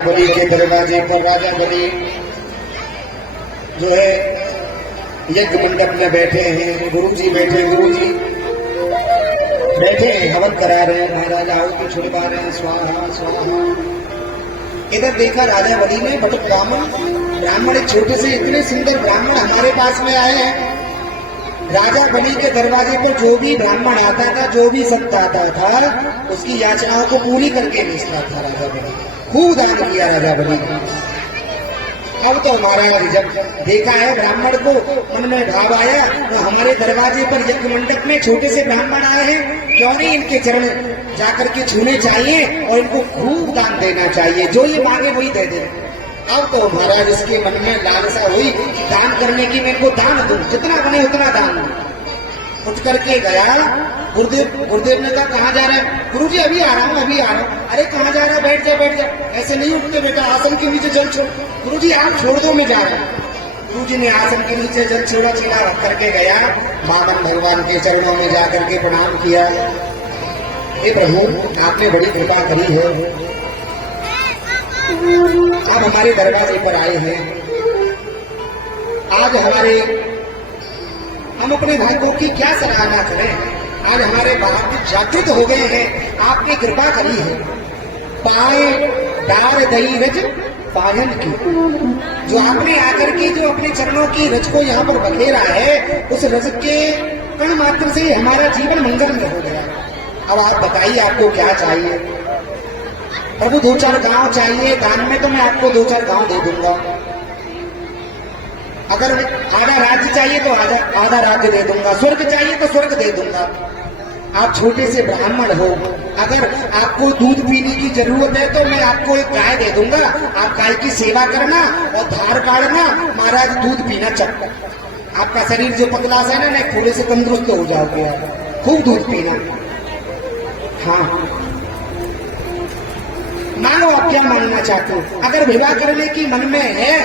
बलि के दरवाजे पर राजा बलि जो है यज्ञ मंडप में बैठे हैं। गुरुजी बैठे, गुरुजी बैठे हैं, हवन करा रहे हैं, महाराजा आहुति छुड़वा रहे हैं, स्वाहा स्वाहा। इधर देखा राजा बलि ने, बट ब्राह्मण एक छोटे से इतने सुंदर ब्राह्मण हमारे पास में आए हैं। राजा बलि के दरवाजे पर जो भी ब्राह्मण आता था, जो भी संत आता था, उसकी याचनाओं को पूरी करके भेजता था राजा बलि। खूब दान किया राजा बलि ने। अब तो महाराज जब देखा है ब्राह्मण को, मन में भाव आया, तो हमारे दरवाजे पर यज्ञ मंडप में छोटे से ब्राह्मण आए हैं, क्यों नहीं इनके चरण जाकर के छूने चाहिए और इनको खूब दान देना चाहिए, जो ये मांगे वही दे दे। अब तो महाराज इसके मन में लालसा हुई दान करने की, मैं इनको दान दूं, जितना बने उतना दान दूं। उठ करके गया, गुरुदेव ने कहा कहाँ जा रहा है? गुरुजी अभी आ रहा हूँ, अभी आ रहा हूँ। अरे कहाँ जा रहा है? बैठ जा बैठ जा। ऐसे नहीं उठते बेटा, आसन के नीचे जल छोड़। गुरुजी आप छोड़ दो, मैं जा रहा हूँ। गुरुजी ने आसन के नीचे जल छोड़ा, चिल्ला रख करके गया, वामन भगवान के चरणों में जा करके प्रणाम किया। हे प्रभु, आपने बड़ी कृपा करी है, आप हमारे दरवाजे पर आए हैं। आज हम अपने भाग्यों की क्या सराहना करें। आज हमारे भाग्य जागृत हो गए हैं, आपने कृपा करी है। पाए डार दई रज पायन की, जो आपने आकर के जो अपने चरणों की रज को यहाँ पर बखेरा है, उस रज के कण मात्र से हमारा जीवन मंगलमय हो गया। अब आप बताइए आपको क्या चाहिए? प्रभु 2-4 गांव चाहिए दान में, तो मैं आपको 2-4 गांव दे दूंगा। अगर आधा राज्य चाहिए तो आधा राज्य दे दूंगा, स्वर्ग चाहिए तो स्वर्ग दे दूंगा। आप छोटे से ब्राह्मण हो, अगर आपको दूध पीने की जरूरत है तो मैं आपको एक गाय दे दूंगा, आप गाय की सेवा करना और धार काटना, महाराज दूध पीना चक्कर। आपका शरीर जो पतला सा है ना, थोड़े से तंदुरुस्त हो जाओगे, खूब दूध पीना। हाँ, मानो आप क्या मानना चाहते हो? अगर विवाह करने की मन में है,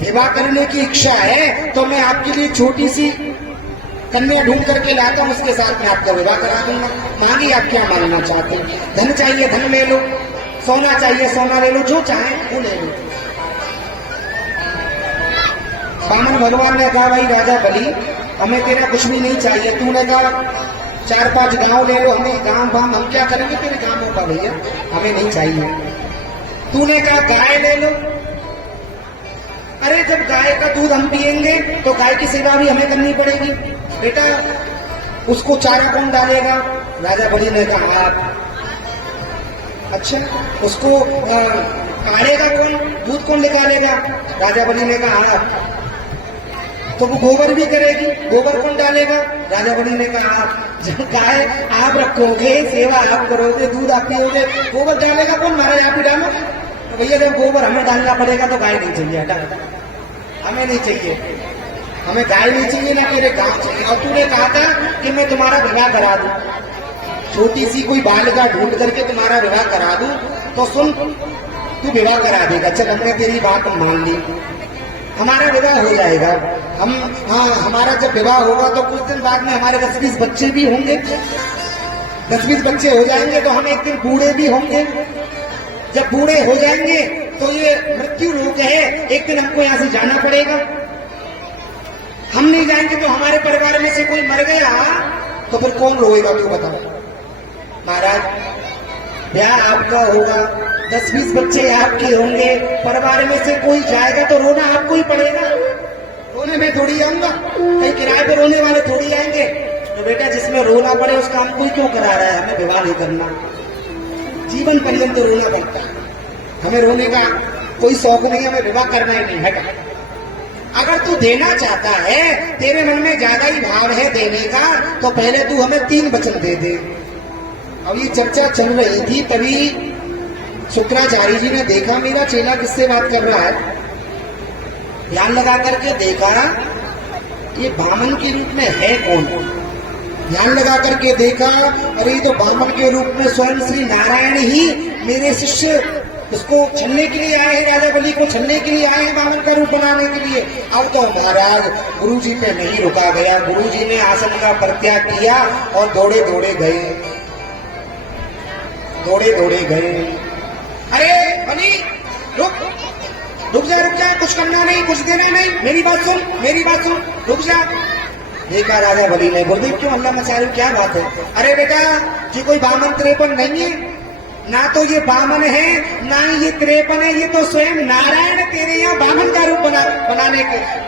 विवाह करने की इच्छा है, तो मैं आपके लिए छोटी सी कन्या ढूंढ करके लाता हूं, उसके साथ में आपका विवाह करा दूंगा। मांगी आप क्या मानना चाहते हैं? धन चाहिए धन ले लो, सोना चाहिए सोना ले लो, जो चाहे वो ले लो। वामन भगवान ने कहा भाई राजा बलि, हमें तेरा कुछ भी नहीं चाहिए। तूने कहा 4-5 गांव ले लो, हमें गांव बाम हम क्या करेंगे तेरे गांवों का भैया, हमें नहीं चाहिए। तूने कहा गाय ले लो, अरे जब गाय का दूध हम पिएंगे तो गाय की सेवा भी हमें करनी पड़ेगी। बेटा उसको चारा कौन डालेगा? राजा बलि ने कहा आप। अच्छा, उसको काढ़ेगा कौन? दूध कौन निकालेगा? राजा बलि ने कहा आप। तो वो गोबर भी करेगी, गोबर कौन डालेगा? राजा बलि ने कहा आप। जब गाय आप रखोगे, सेवा आप करोगे, दूध आप पियोगे, गोबर डालेगा कौन? महाराज आप ही डालो। तो भैया जब गोबर हमें डालना पड़ेगा तो गाय नहीं चाहिए, हटा, हमें नहीं चाहिए, हमें गाय नहीं चाहिए, ना मेरे गांव चाहिए। और तूने कहा था कि मैं तुम्हारा विवाह करा दूं, छोटी सी कोई बालिका ढूंढ करके तुम्हारा विवाह करा दूं, तो सुन, तू विवाह करा देगा। चल हमने तेरी बात मान ली, हमारा विवाह हो जाएगा। हमारा जब विवाह होगा तो कुछ दिन बाद में हमारे 10-20 बच्चे भी होंगे। 10-20 बच्चे हो जाएंगे तो हम एक दिन बूढ़े भी होंगे। जब बूढ़े हो जाएंगे तो ये मृत्यु लोक है, एक दिन हमको यहाँ से जाना पड़ेगा। हम नहीं जाएंगे तो हमारे परिवार में से कोई मर गया तो फिर कौन रोएगा? तू बताओ। महाराज ब्याह आपका होगा, 10-20 बच्चे आपके होंगे, परिवार में से कोई जाएगा तो रोना आपको ही पड़ेगा। रोने में थोड़ी आऊंगा, कहीं किराए पर रोने वाले थोड़ी आएंगे। तो बेटा जिसमें रोना पड़े उसका हम कोई क्यों करा रहा है? हमें विवाह नहीं करना, जीवन पर्यंत तो रोना पड़ता है। हमें रोने का कोई शौक नहीं, हमें विवाह करना ही नहीं है। अगर तू देना चाहता है, तेरे मन में ज्यादा ही भाव है देने का, तो पहले तू हमें 3 वचन दे दे। अब ये चर्चा चल रही थी, तभी शुक्राचार्य जी ने देखा मेरा चेला किससे बात कर रहा है। ध्यान लगा करके देखा ये वामन के रूप में है कौन। ध्यान लगा करके देखा, अरे तो वामन के रूप में स्वयं श्री नारायण ही मेरे शिष्य उसको छलने के लिए आए हैं, राजा बलि को छलने के लिए आए हैं, वामन का रूप बनाने के लिए। अब तो महाराज गुरुजी पे नहीं रुका गया, गुरुजी ने आसन का परित्याग किया और दौड़े दौड़े गए। अरे बलि कुछ देना नहीं, मेरी बात सुन, मेरी बात सुन, रुक जा। देखा राजा बलि ने, गुरुदेव क्यों हल्ला मचा रहे हो, क्या बात है? अरे बेटा ये कोई बामन त्रेपन नहीं है, ना तो ये बामन है ना ही ये त्रेपन है, ये तो स्वयं नारायण तेरे यहाँ बामन का रूप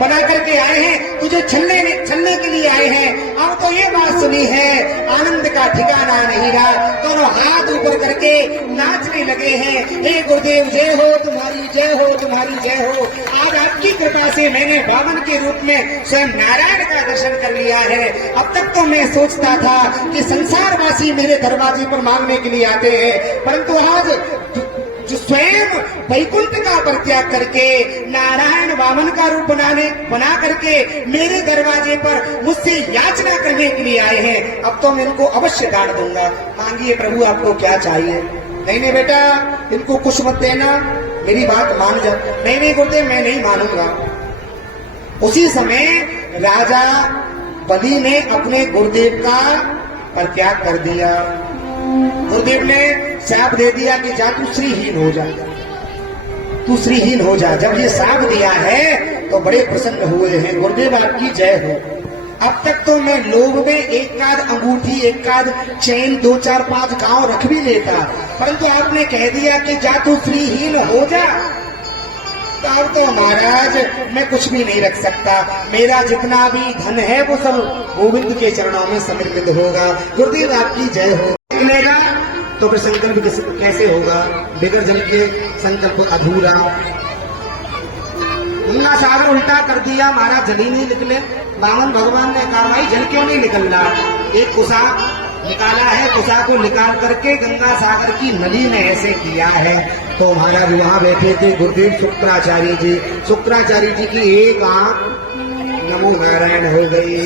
बना करके आए हैं, तुझे छलने के लिए आए हैं। अब तो ये बात सुनी है, आनंद का ठिकाना नहीं रहा, दोनों हाथ ऊपर करके नाचने लगे हैं। हे गुरुदेव जय हो तुम्हारी, जय हो तुम्हारी, जय हो। आज आपकी कृपा से मैंने बामन के रूप में स्वयं नारायण का दर्शन कर लिया है। अब तक तो मैं सोचता था कि संसारवासी मेरे दरवाजे पर मांगने के लिए आते हैं, परंतु आज जो स्वयं वैकुंठ का परित्याग करके नारायण वामन का रूप बना करके मेरे दरवाजे पर मुझसे याचना करने के लिए आए हैं। अब तो मैं इनको अवश्य दान दूंगा। मांगिए प्रभु आपको क्या चाहिए। नहीं नहीं बेटा इनको कुछ मत देना, मेरी बात मान जा। नहीं नहीं गुरुदेव मैं नहीं मानूंगा। उसी समय राजा बलि ने अपने गुरुदेव का परित्याग कर दिया। गुरुदेव ने शाप दे दिया कि जा तू श्रीहीन हो जा, तू श्रीहीन हो जा। जब ये शाप दिया है तो बड़े प्रसन्न हुए हैं। गुरुदेव आपकी जय हो। अब तक तो मैं लोभ में एक आध अंगूठी, एक आध चैन, 2 4 5 गांव रख भी लेता, परंतु आपने कह दिया कि जा तू श्रीहीन हो जा, तो अब तो महाराज मैं कुछ भी नहीं रख सकता। मेरा जितना भी धन है वो सब गोविंद के चरणों में समर्पित होगा। गुरुदेव आपकी जय हो। निकलेगा तो फिर संकल्प कैसे होगा? बगैर जल के संकल्प अधूरा। गंगा सागर उल्टा कर दिया, महाराज जल ही नहीं निकले। वामन भगवान ने कहा भाई जल क्यों नहीं निकल रहा? एक कुसा निकाला है, कुसा को निकाल करके गंगा सागर की नली ने ऐसे किया है। तो महाराज वहां बैठे थे गुरुदेव शुक्राचार्य जी। शुक्राचार्य जी की एक आंख नमो नारायण हो गई,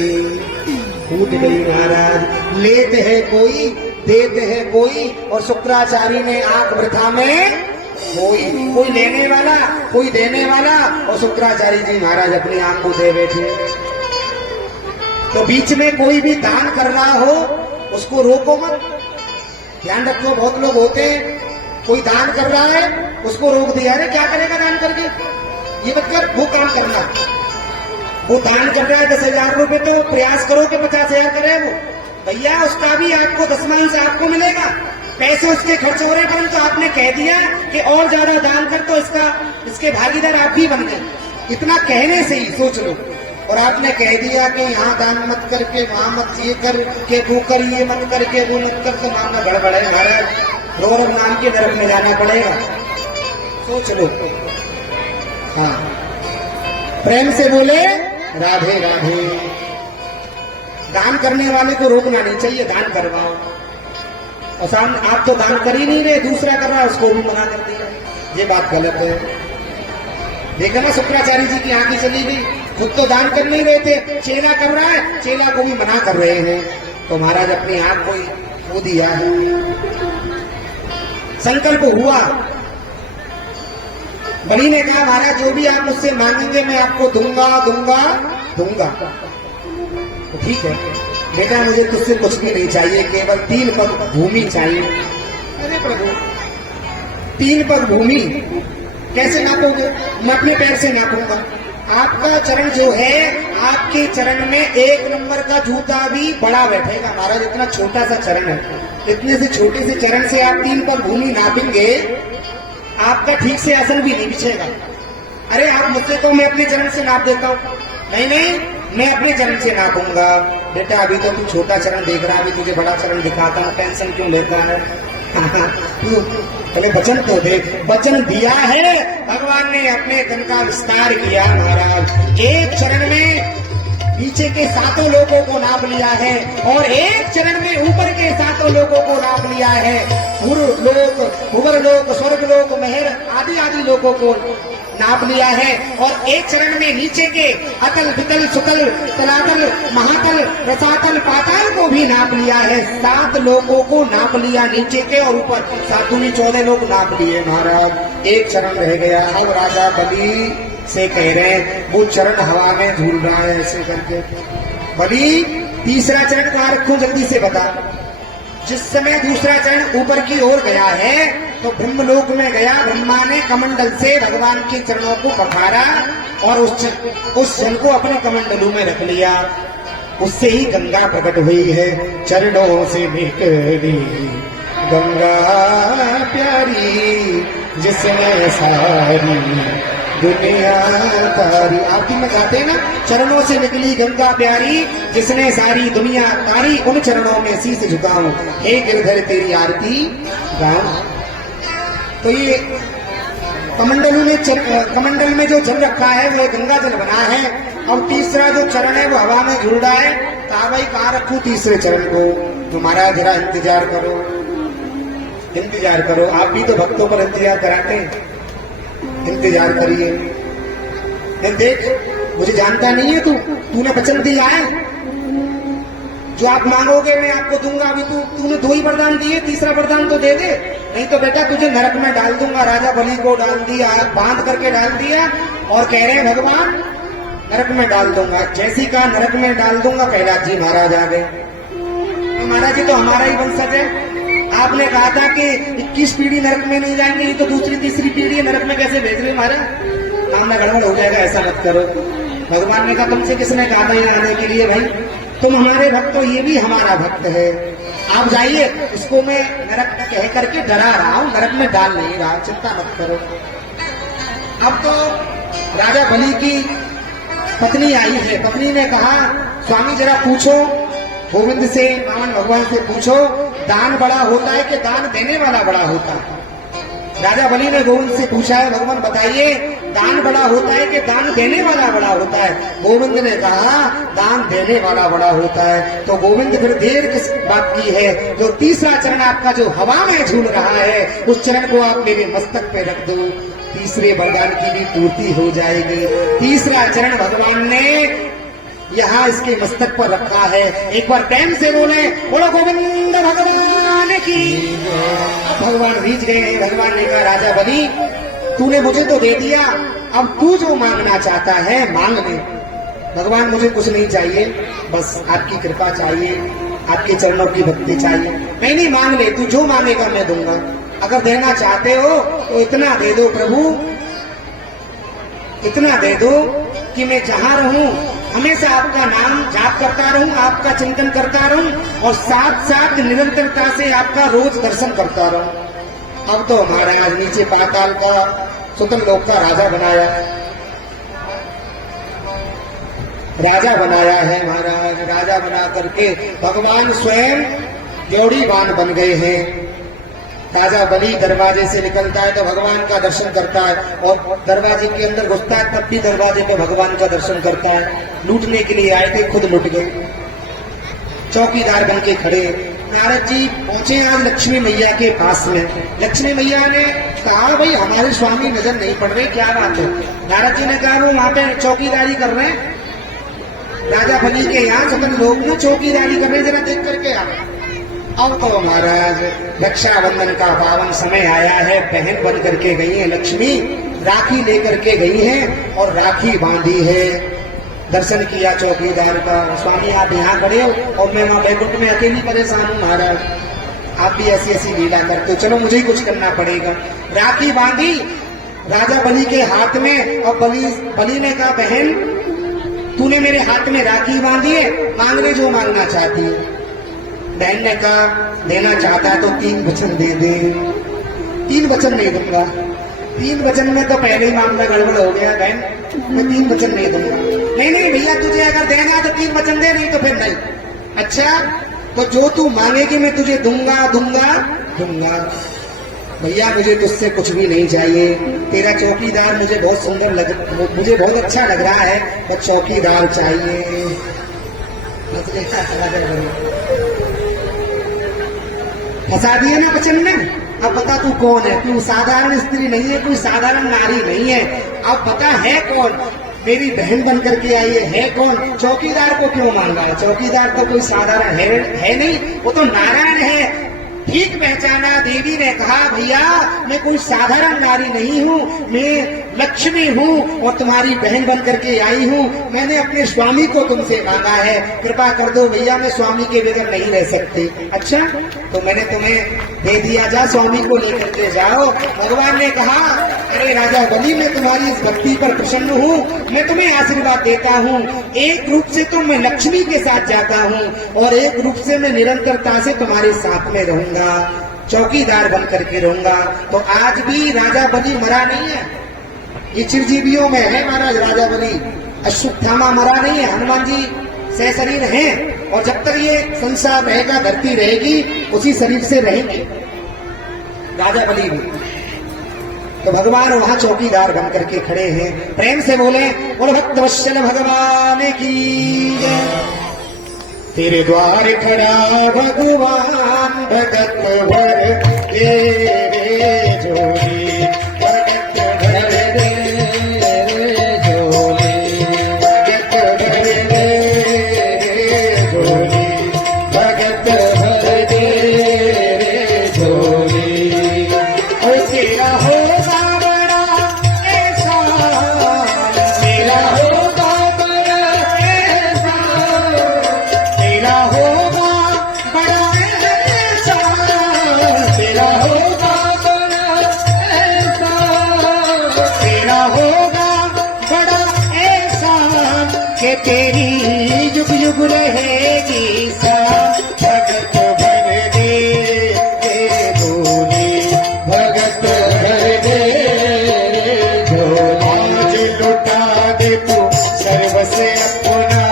फूट गई। महाराज लेते हैं कोई, देते हैं कोई, और शुक्राचार्य ने आंख वृथा में कोई लेने वाला, कोई देने वाला, और शुक्राचार्य जी महाराज अपनी आंख को दे बैठे। तो बीच में कोई भी दान कर रहा हो उसको रोको मत, ध्यान रखो। बहुत लोग होते हैं कोई दान कर रहा है उसको रोक दिया, अरे क्या करेगा दान करके, ये मत कर, वो काम करना। वो दान कर रहा है 10,000 रुपए, तो प्रयास करो कि 50,000 करे वो। भैया उसका भी आपको 10वां से आपको मिलेगा, पैसे उसके खर्च हो रहे हैं, परंतु आपने कह दिया कि और ज्यादा दान कर, तो इसके भागीदार आप भी बन गए। इतना कहने से ही सोच लो। और आपने कह दिया कि यहाँ दान मत करके, वहां मत ये कर के, वो कर, ये मत करके, वो मत कर, तो मामला गड़बड़ है। महाराज गौरव नाम के नरक में जाना पड़ेगा, सोच लो। हाँ प्रेम से बोले राधे राधे। दान करने वाले को रोकना नहीं चाहिए, दान करवाओ। और सामने आप तो दान कर ही नहीं रहे, दूसरा कर रहा है, उसको भी मना कर दिया, ये बात गलत है। देखा ना शुक्राचार्य जी की आंखें चली गई, खुद तो दान कर नहीं रहे थे, चेला कर रहा है, चेला को भी मना कर रहे हैं। तो महाराज अपनी आंख को खो दिया है। संकल्प हुआ, बलि ने कहा महाराज जो भी आप मुझसे मांगेंगे मैं आपको दूंगा दूंगा दूंगा। तो ठीक है बेटा, मुझे तुझसे कुछ भी नहीं चाहिए, केवल 3 पग भूमि चाहिए। अरे प्रभु 3 पग भूमि कैसे नापोगे? मैं अपने पैर से नापूंगा। आपका चरण जो है, आपके चरण में 1 नंबर का जूता भी बड़ा बैठेगा। महाराज इतना छोटा सा चरण है, इतने से छोटे से चरण से आप 3 पग भूमि नापेंगे, आपका ठीक से आसन भी नहीं बिछेगा। अरे आप मुझसे तो मैं अपने चरण से नाप देता हूँ। नहीं नहीं मैं अपने चरण से नापूंगा। बेटा अभी तो तू छोटा चरण देख रहा है, अभी तुझे बड़ा चरण दिखाता हूँ, टेंशन क्यों लेता है? पहले वचन तो दे। वचन दिया है भगवान ने, अपने तन का विस्तार किया। महाराज एक चरण में नीचे के 7 लोगों को नाप लिया है, और एक चरण में ऊपर के 7 लोगों को नाप लिया है। भूवर लोक, स्वर्ग लोक, महर आदि आदि लोगों को नाप लिया है, और एक चरण में नीचे के अतल वितल सुतल तलातल महातल रसातल पाताल को भी नाप लिया है। 7 लोगों को नाप लिया नीचे के, और ऊपर 7 दूनी 14 लोग नाप लिए। महाराज एक चरण रह गया। अब राजा बलि से कह रहे हैं, वो चरण हवा में झूल रहा है ऐसे करके। बलि तीसरा चरण कहाँ रखूं जल्दी से बता। जिस समय दूसरा चरण ऊपर की ओर गया है, तो ब्रह्मलोक में गया। ब्रह्मा ने कमंडल से भगवान के चरणों को पखारा और उस जल को अपने कमंडलों में रख लिया। उससे ही गंगा प्रकट हुई है। चरणों से निकली गंगा प्यारी, जिसने सारी दुनिया तारी। आरती में गाते हैं ना, चरणों से निकली गंगा प्यारी, जिसने सारी दुनिया तारी। उन चरणों में शीश झुकाऊं, हे गिरधर तेरी आरती गाऊं। तो ये कमंडल में जो जल रखा है वो गंगा जल बना है। अब तीसरा जो चरण है वो हवा में झूल रहा है। तो भाई कहाँ रखूं तीसरे चरण को? तो महाराज जरा इंतजार करो, इंतजार करो। आप भी तो भक्तों पर इंतजार कराते हैं, इंतजार करिए। देख, मुझे जानता नहीं है तूने वचन दिया है, जो आप मांगोगे मैं आपको दूंगा। अभी तूने 2 ही वरदान दिए, तीसरा वरदान तो दे दे, नहीं तो बेटा तुझे नरक में डाल दूंगा। राजा बलि को डाल दिया, बांध करके डाल दिया और कह रहे हैं भगवान नरक में डाल दूंगा। जैसी कहा नरक में डाल दूंगा, कैलाश जी महाराज आ गए। तो महाराज जी तो हमारा ही वंशज है। आपने कहा था कि 21 पीढ़ी नरक में नहीं जाएंगे, ये तो दूसरी तीसरी पीढ़ी नरक में कैसे भेज रहे महाराज? मामला गड़बड़ हो जाएगा, ऐसा मत करो। भगवान ने कहा तुमसे किसने कहा था यहाँ आने के लिए? भाई तुम हमारे भक्त हो, ये भी हमारा भक्त है। आप जाइए, इसको मैं नरक कह करके डरा रहा हूं, नरक में डाल नहीं रहा, चिंता मत करो। अब तो राजा बलि की पत्नी आई है। पत्नी ने कहा स्वामी जरा पूछो गोविंद से, वामन भगवान से पूछो, दान बड़ा होता है कि दान देने वाला बड़ा होता है? राजा बलि ने गोविंद से पूछा है, भगवान बताइए दान बड़ा होता है कि दान देने वाला बड़ा होता है? गोविंद ने कहा दान देने वाला बड़ा होता है। तो गोविंद फिर देर किस बात की है? जो तीसरा चरण आपका जो हवा में झूल रहा है, उस चरण को आप मेरे मस्तक पे रख दो, तीसरे वरदान की भी पूर्ति हो जाएगी। तीसरा चरण भगवान ने यहाँ इसके मस्तक पर रखा है। एक बार प्रेम से बोले, बोलो गोविंद भगवान की। अब भगवान रीझ गए हैं। भगवान ने कहा राजा बलि तूने मुझे तो दे दिया, अब तू जो मांगना चाहता है मांग ले। भगवान मुझे कुछ नहीं चाहिए, बस आपकी कृपा चाहिए, आपके चरणों की भक्ति चाहिए। मैं नहीं, मांग ले, तू जो मांगेगा मैं दूंगा। अगर देना चाहते हो तो इतना दे दो प्रभु, इतना दे दो कि मैं जहां रहूं हमेशा आपका नाम जाप करता रहूं, आपका चिंतन करता रहूं और साथ साथ निरंतरता से आपका रोज दर्शन करता रहूं। अब तो महाराज नीचे पाताल का, सुतन लोक का राजा बनाया, राजा बनाया है महाराज। राजा बना करके भगवान स्वयं गौड़ीवान बन गए हैं। राजा बलि दरवाजे से निकलता है तो भगवान का दर्शन करता है, और दरवाजे के अंदर घुसता है तब भी दरवाजे पे भगवान का दर्शन करता है। लूटने के लिए आए थे, खुद लुट गए, चौकीदार बन के खड़े। नारद जी पहुंचे आज लक्ष्मी मैया के पास में। लक्ष्मी मैया ने कहा भाई हमारे स्वामी नजर नहीं पड़ रहे, क्या बात है? नारद जी ने कहा वो वहां पे चौकीदारी कर रहे हैं, राजा बलि के यहाँ सतन लोग में चौकीदारी कर रहे, जरा देख करके आ। अब तो महाराज रक्षाबंधन का पावन समय आया है। बहन बन करके गई है लक्ष्मी, राखी लेकर के गई है और राखी बांधी है। दर्शन किया चौकीदार का, स्वामी आप यहाँ खड़े हो और मैं वहां बैकुंठ में अकेली परेशान हूँ महाराज, आप भी ऐसी ऐसी लीला करते हो, चलो मुझे ही कुछ करना पड़ेगा। राखी बांधी राजा बलि के हाथ में, और बलि ने कहा बहन तूने मेरे हाथ में राखी बांधी है, मांग ले जो मांगना चाहती है। बहन ने कहा देना चाहता है तो 3 वचन दे दे। 3 वचन नहीं दूंगा। 3 वचन में तो पहले ही मामला गड़बड़ हो गया बहन, मैं 3 वचन नहीं दूंगा। नहीं भैया तुझे अगर देना तो 3 वचन दे, नहीं तो फिर नहीं। अच्छा तो जो तू मांगेगी मैं तुझे दूंगा दूंगा दूंगा। भैया मुझे तुझसे कुछ भी नहीं चाहिए, तेरा चौकीदार मुझे बहुत सुंदर मुझे बहुत अच्छा लग रहा है, बस चौकीदार चाहिए। फंसा दिए ना वचन में। अब बता तू कौन है? तू साधारण स्त्री नहीं है, कोई साधारण नारी नहीं है। अब बता है कौन? मेरी बहन बन करके आई है कौन? चौकीदार को क्यों मांगा है? चौकीदार तो कोई साधारण है नहीं, वो तो नारायण है। ठीक पहचाना। देवी ने कहा भैया मैं कोई साधारण नारी नहीं हूँ, लक्ष्मी हूँ और तुम्हारी बहन बन करके आई हूँ। मैंने अपने स्वामी को तुमसे मांगा है, कृपा कर दो भैया, मैं स्वामी के बगैर नहीं रह सकती। अच्छा, तो मैंने तुम्हें दे दिया, जा स्वामी को लेकर के जाओ। भगवान ने कहा, अरे राजा बलि, मैं तुम्हारी इस भक्ति पर प्रसन्न हूँ, मैं तुम्हें आशीर्वाद देता हूँ। एक रूप से तो मैं लक्ष्मी के साथ जाता हूँ और एक रूप से मैं निरंतरता से तुम्हारे साथ में रहूंगा, चौकीदार बन करके रहूंगा। तो आज भी राजा बलि मरा नहीं है, ये चिरजीवियों में है महाराज। राजा बलि अश्वत्थामा मरा नहीं है, हनुमान जी सशरीर हैं और जब तक ये संसार रहेगा, धरती रहेगी, उसी शरीर से रहेंगे राजा बलि भी। तो भगवान वहां चौकीदार बन करके खड़े हैं। प्रेम से बोले, बोल भक्तवत्सल भगवान की जय। तेरे द्वार खड़ा भगवान, भगत भर दे जोड़ी, भगत भर दे जोड़ी, भगत भर दे जोड़ी, भगत भर दे जोड़ी। और तेरा होगा बड़ा एहसान, तेरा होगा बड़ा एहसान, तेरा होगा बड़ा एहसान, तेरा होगा बड़ा एहसान, तेरा होगा बड़ा एहसान कि तेरी युग युग रहेगी साथ। भगत भर दे झोली, भगत भर दे झोली। आज लुटा दे तू सर्व से अपना,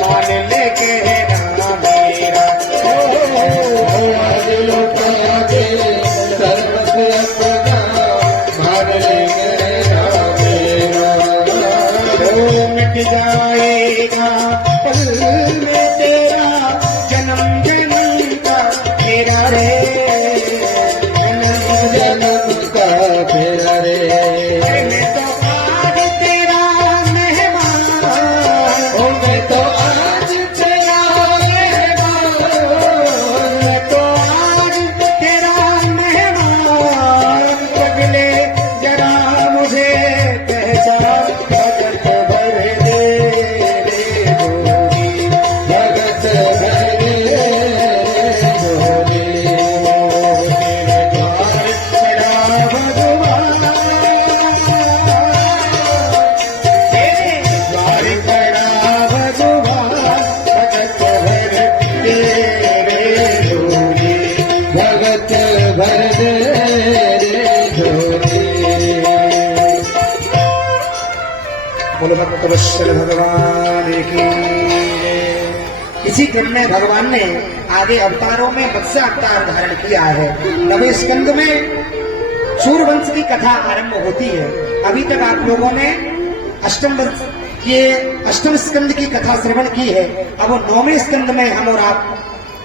मान ले कहना मेरा। आज लुटा दे सर्व से अपना, मान ले कहना मेरा। मिट जाएगा पल में तेरा जन्म जन्म का फेरा रे, जन्म जन्म का फेरा रे। मैं तो आज तेरा मेहमान, ओ मैं तो आज तेरा मेहमान, मैं तो आज तेरा मेहमान। पगले जरा मुझे पहचान, भगत भर दे जोड़ी, भगत भर दे जोड़ी। तेरे द्वार खड़ा भगवान, तेरे द्वार खड़ा भगवान, भगत भर दे जोड़ी, भगत भर दे जोड़ी। बोलो भक्तवत्सल भगवान की जय। इसी क्रम में भगवान ने आगे अवतारों में मत्स्य अवतार धारण किया है। नवे स्कंद में सूर्यवंश की कथा आरंभ होती है। अभी तक आप लोगों ने अष्टम स्कंद की कथा श्रवण की है। अब नौवें स्कंद में हम और आप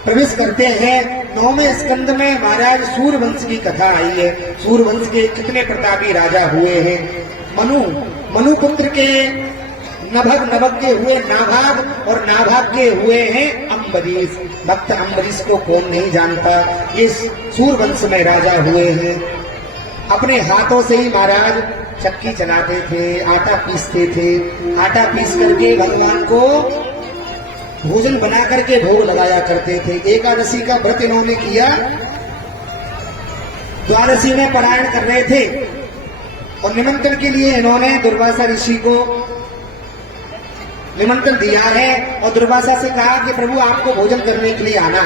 प्रवेश करते हैं। नौवें स्कंद में महाराज सूर्यवंश की कथा आई है। सूर्यवंश के कितने प्रतापी राजा हुए हैं। मनु पुत्र के नभग के हुए नाभाग और नाभाग के हुए हैं अम्बरीश। भक्त अम्बरीश को कौन नहीं जानता, ये सूर्यवंश में राजा हुए हैं। अपने हाथों से ही महाराज चक्की चलाते थे, आटा पीसते थे। आटा पीस करके भगवान को भोजन बना करके भोग लगाया करते थे। एकादशी का व्रत इन्होंने किया, द्वादशी में पारायण कर रहे थे और निमंत्रण के लिए इन्होंने दुर्वासा ऋषि को निमंत्रण दिया है और दुर्वासा से कहा कि प्रभु आपको भोजन करने के लिए आना।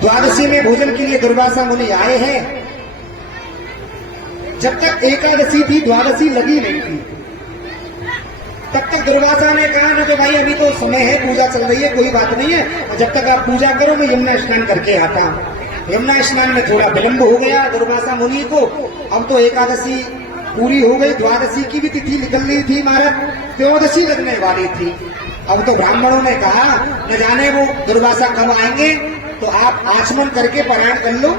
द्वादशी में भोजन के लिए दुर्वासा मुनि आए हैं। जब तक एकादशी थी, द्वादशी लगी नहीं थी, तब तक दुर्वासा ने कहा ना कि भाई अभी तो समय है, पूजा चल रही है, कोई बात नहीं है, और जब तक आप पूजा करो मैं यमुना स्नान करके आता हूं। यमुना स्नान में थोड़ा विलंब हो गया दुर्वासा मुनि को। अब तो एकादशी पूरी हो गई, द्वादशी की भी तिथि निकल रही थी, महाराज त्रयोदशी लगने वाली थी। अब तो ब्राह्मणों ने कहा न जाने वो दुर्वासा कब आएंगे, तो आप आचमन करके पारायण कर लो,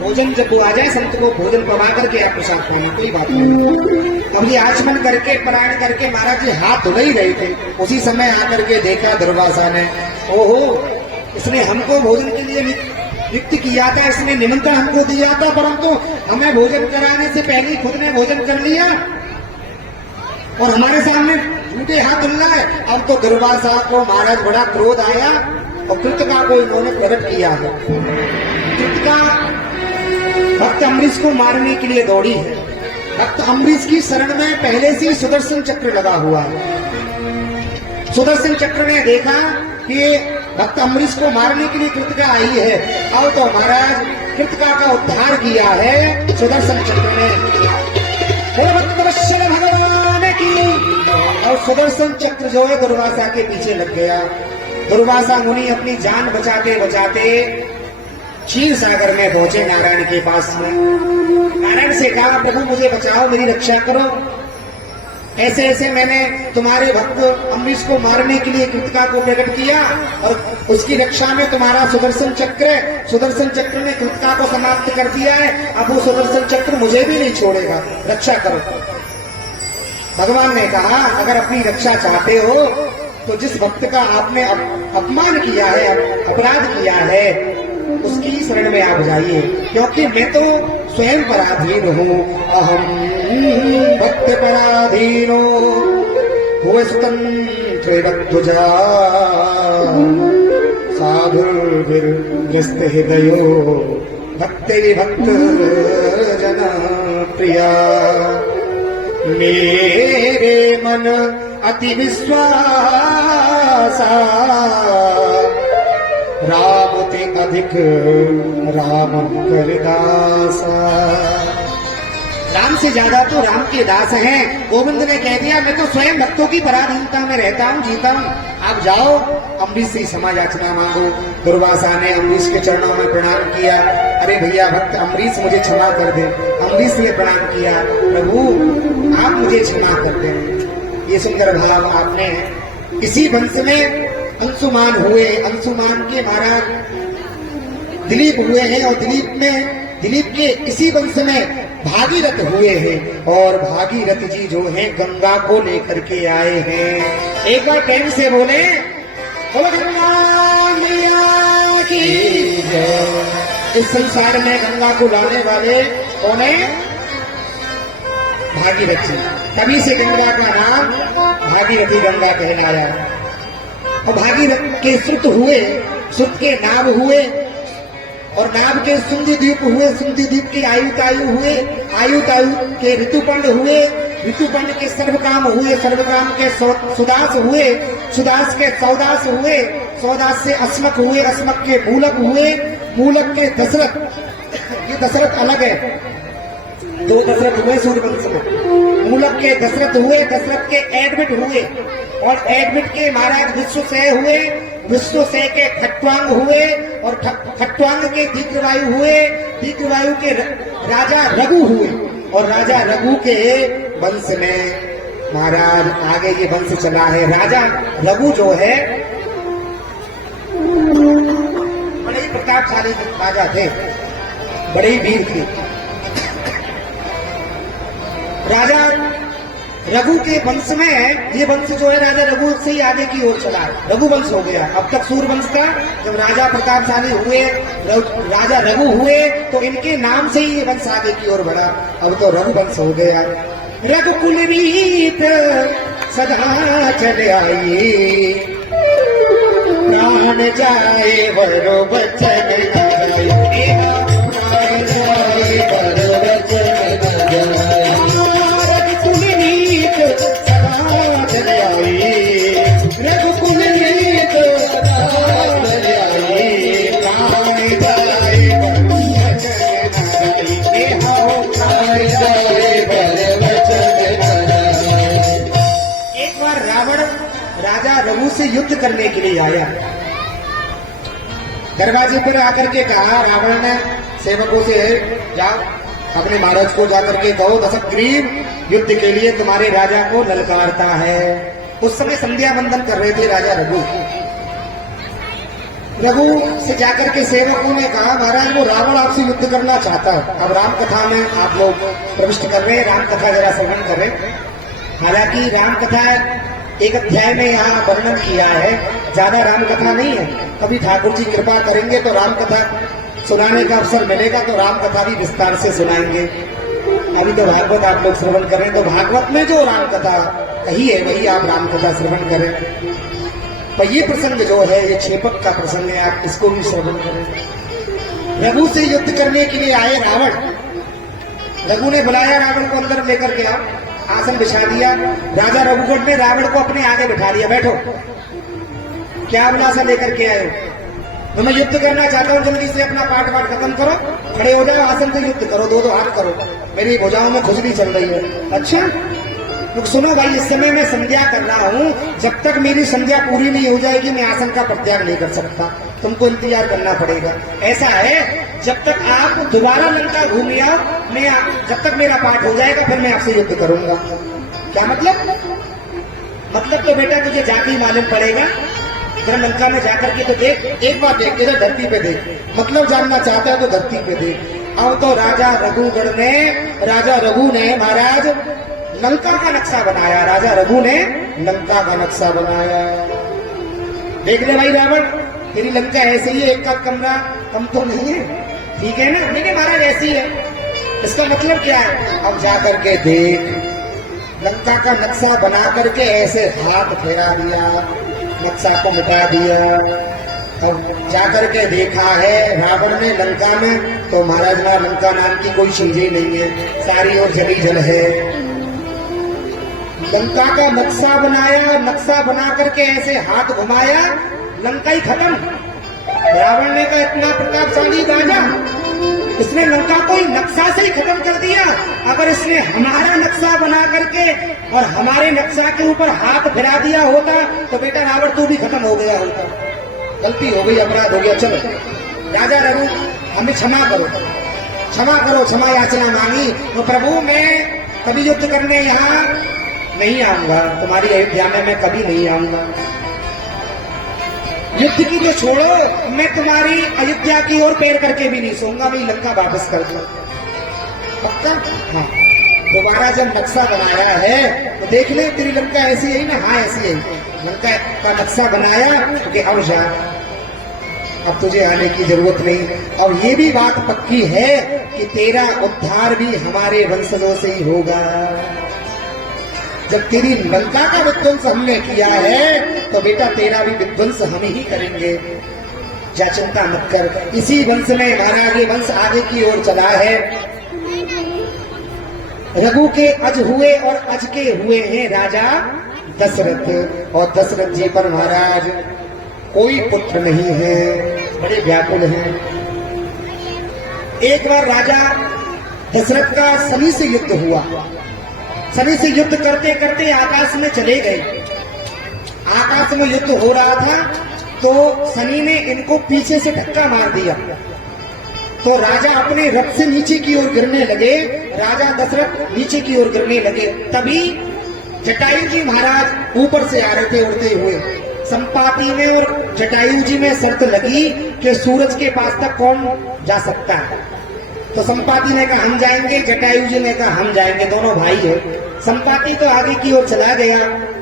भोजन जब वो आ जाए संत को भोजन पवा करके आप प्रसाद पानी, कोई बात नहीं। अब ये आचमन करके पारायण करके महाराज जी हाथ धुल ही रहे थे। उसी समय आकर के देखा दुर्वासा ने, ओहो इसने हमको भोजन के लिए युक्त किया था, इसने निमंत्रण हमको दिया था, परंतु हमें भोजन कराने से पहले ही खुद ने भोजन कर लिया और हमारे सामने झूठे हाथ धुल रहा है। अब तो दुर्वासा को महाराज बड़ा क्रोध आया और कृतिका को इन्होंने प्रकट किया है। कृतिका भक्त अम्बरीश को मारने के लिए दौड़ी है। भक्त अम्बरीश की शरण में पहले से ही सुदर्शन चक्र लगा हुआ है। सुदर्शन चक्र ने देखा कि भक्त अम्बरीश को मारने के लिए कृतिका आई है, अब तो महाराज कृतिका का उद्धार किया है सुदर्शन चक्र ने। भगवान की और सुदर्शन चक्र जो है दुर्वासा के पीछे लग गया। दुर्वासा मुनि अपनी जान बचाते बचाते क्षीर सागर में पहुंचे नारायण के पास में। नारायण से कहा, प्रभु मुझे बचाओ, मेरी रक्षा करो। ऐसे ऐसे मैंने तुम्हारे भक्त अम्बरीश को मारने के लिए कृतिका को प्रकट किया और उसकी रक्षा में तुम्हारा सुदर्शन चक्र ने कृतिका को समाप्त कर दिया है। अब वो सुदर्शन चक्र मुझे भी नहीं छोड़ेगा, रक्षा करो। भगवान ने कहा, अगर अपनी रक्षा चाहते हो तो जिस भक्त का आपने अपमान किया है, अपराध किया है, उसकी शरण में आप जाइए, क्योंकि मैं तो स्वयं पराधीन हूँ। अहम भक्त पराधीनो हुए स्वतंत्र बद्धुजा साधुर्भिर्निस्त हृदयो भक्ति भक्त जन प्रिया। मेरे मन अति विश्वासा राम ते अधिक राम कर दासा। राम से ज्यादा तो राम के दास हैं। गोविंद ने कह दिया, मैं तो स्वयं भक्तों की पराधीनता में रहता हूँ, जीता हूँ। आप जाओ अम्बरीश से क्षमा याचना मांगो। दुर्वासा ने अम्बरीश के चरणों में प्रणाम किया। अरे भैया भक्त अम्बरीश, मुझे क्षमा कर दे। अम्बरीश ने प्रणाम किया, प्रभु आप मुझे क्षमा कर दे। ये सुंदर भाव आपने इसी वंश में अंशुमान हुए, अंशुमान के महाराज दिलीप हुए हैं और दिलीप के इसी वंश में भागीरथ हुए हैं और भागीरथ जी जो हैं गंगा को लेकर के आए हैं। एक बार प्रेम से बोले, बोलो गंगा मैया की जय। इस संसार में गंगा को लाने वाले कौन है? भागीरथ जी। तभी से गंगा का नाम भागीरथी गंगा कहलाया। और भागीरथ के श्रुत हुए, श्रुत के नाभ हुए और नाभ के सुंदी द्वीप हुए, सुंदी द्वीप के आयुतायु हुए, आयुतायु के ऋतुपंड हुए, ऋतुपंड के सर्वकाम हुए, सर्वकाम के सुदास हुए, सुदास के सौदास हुए, सौदास से अस्मक हुए, अस्मक के मूलक हुए, मूलक के दशरथ। ये दशरथ अलग है, दो दशरथ हुए सूर्यवंश में। मूलक के दशरथ हुए, दशरथ के एडमिट हुए और एडमिट के महाराज विश्वसेय हुए, विश्वसेय के खट्वांग हुए और खट्वांग के दीर्घवायु हुए, दीर्घवायु के राजा रघु हुए और राजा रघु के वंश में महाराज आगे ये वंश चला है। राजा रघु जो है बड़े ही प्रतापशाली राजा थे, बड़े ही वीर थे। राजा रघु के वंश में ये वंश जो है राजा रघु से ही आगे की ओर चला है, रघु वंश हो गया। अब तक सूर्य वंश था, जब राजा प्रतापशाली हुए, राजा रघु हुए, तो इनके नाम से ही ये वंश आगे की ओर बढ़ा। अब तो रघु वंश हो गया। रघुकुल रीत सदा चल आई, प्राण जाए वरो बचन जाए, रघु से युद्ध करने के लिए आया। दरवाजे पर आकर के कहा, रावण ने सेवकों से, जाओ अपने महाराज को जाकर के कहो दशग्रीव युद्ध के लिए तुम्हारे राजा को ललकारता है। उस समय संध्या बंदन कर रहे थे राजा रघु। रघु से जाकर के सेवकों ने कहा, महाराज वो रावण आपसे युद्ध करना चाहता है। अब राम कथा में आप लोग प्रविष्ट कर रहे हैं, राम कथा जरा श्रवण कर रहे। हालांकि राम कथा एक अध्याय में यहाँ वर्णन किया है, ज्यादा राम कथा नहीं है। कभी ठाकुर जी कृपा करेंगे तो राम कथा सुनाने का अवसर मिलेगा तो राम कथा भी विस्तार से सुनाएंगे। अभी तो भागवत आप लोग श्रवण करें, तो भागवत में जो राम कथा कही है वही आप राम कथा श्रवण करें। पर ये प्रसंग जो है ये छेपक का प्रसंग है, आप इसको भी श्रवण करें। रघु से युद्ध करने के लिए आए रावण। रघु ने बुलाया रावण को अंदर लेकर के आओ, आसन बिछा दिया। राजा रघुगढ़ ने रावण को अपने आगे बिठा लिया, बैठो। क्या अभिलाषा लेकर के आए हो? तो मैं युद्ध करना चाहता हूँ, जल्दी से अपना पाठ वाठ खत्म करो, खड़े हो जाओ, आसन से युद्ध करो, दो दो हाथ करो, मेरी भुजाओं में खुजली चल रही है। अच्छा तो सुनो भाई, इस समय मैं संध्या कर रहा हूँ, जब तक मेरी संध्या पूरी नहीं हो जाएगी मैं आसन का प्रत्याग नहीं कर सकता, तुमको इंतजार करना पड़ेगा। ऐसा है, जब तक आप दोबारा लंका घूम आओ, मैं जब तक मेरा पाठ हो जाएगा फिर मैं आपसे युद्ध करूंगा। क्या मतलब? मतलब तो बेटा तुझे जाके ही मालूम पड़ेगा, जरा लंका में जाकर के तो देख, एक बार देख, इधर धरती पे देख, मतलब जानना चाहता है तो धरती पे देख। अब तो राजा रघु ने महाराज लंका का नक्शा बनाया, राजा रघु ने लंका का नक्शा बनाया। देख ले भाई रावण, तेरी लंका ऐसे ही है, एक का कमरा कम तो नहीं है, ठीक है ना? नहीं महाराज ऐसी है। इसका मतलब क्या है? अब जाकर के देख, लंका का नक्शा बना करके ऐसे हाथ फेरा दिया, नक्शा को मिटा दिया। अब जाकर के देखा है रावण ने लंका में, तो महाराज ना लंका नाम की कोई चीज ही नहीं है, सारी ओर जली जल है। लंका का नक्शा बनाया, नक्शा बना करके ऐसे हाथ घुमाया, लंका ही खत्म। रावण ने कहा इतना प्रतापशाली राजा, इसने लंका को ही नक्शा से ही खत्म कर दिया। अगर इसने हमारा नक्शा बना करके और हमारे नक्शा के ऊपर हाथ फिरा दिया होता तो बेटा रावण तू भी खत्म हो गया होता। गलती हो गई, अपराध हो गया, चलो राजा रघु हमें क्षमा करो, क्षमा करो, क्षमा याचना मांगी। तो प्रभु मैं कभी युद्ध करने यहाँ नहीं आऊंगा, तुम्हारी अयोध्या में मैं कभी नहीं आऊंगा। युद्ध की तो छोड़ो, मैं तुम्हारी अयोध्या की ओर पैर करके भी नहीं सोऊंगा, मैं लंका वापस कर दूं। पक्का? हाँ। दोबारा जब नक्शा बनाया है तो देख ले, तेरी लंका ऐसी है ना? हाँ ऐसी है। लंका का नक्शा बनाया कि अब जा, अब तुझे आने की जरूरत नहीं। और ये भी बात पक्की है कि तेरा उद्धार भी हमारे वंशजों से ही होगा। जब तेरी लंका का विध्वंस हमने किया है तो बेटा तेरा भी विध्वंस हम ही करेंगे, जा चिंता मत कर। इसी वंश में हमारा ये वंश आगे की ओर चला है। रघु के अज हुए और अज के हुए हैं राजा दशरथ, और दशरथ जी पर महाराज कोई पुत्र नहीं है, बड़े व्याकुल हैं। एक बार राजा दशरथ का शनि से युद्ध हुआ, शनि से युद्ध करते करते आकाश में चले गए। आकाश में युद्ध हो रहा था तो शनि ने इनको पीछे से धक्का मार दिया, तो राजा अपने रथ से नीचे की ओर गिरने लगे, राजा दशरथ नीचे की ओर गिरने लगे। तभी जटायु जी महाराज ऊपर से आ रहे थे उड़ते हुए। संपाति में और जटायु जी में शर्त लगी कि सूरज के पास तक कौन जा सकता है। तो संपाति ने कहा हम जाएंगे, जटायु जी ने कहा हम जाएंगे, दोनों भाई है। संपाति तो आगे की ओर चला गया,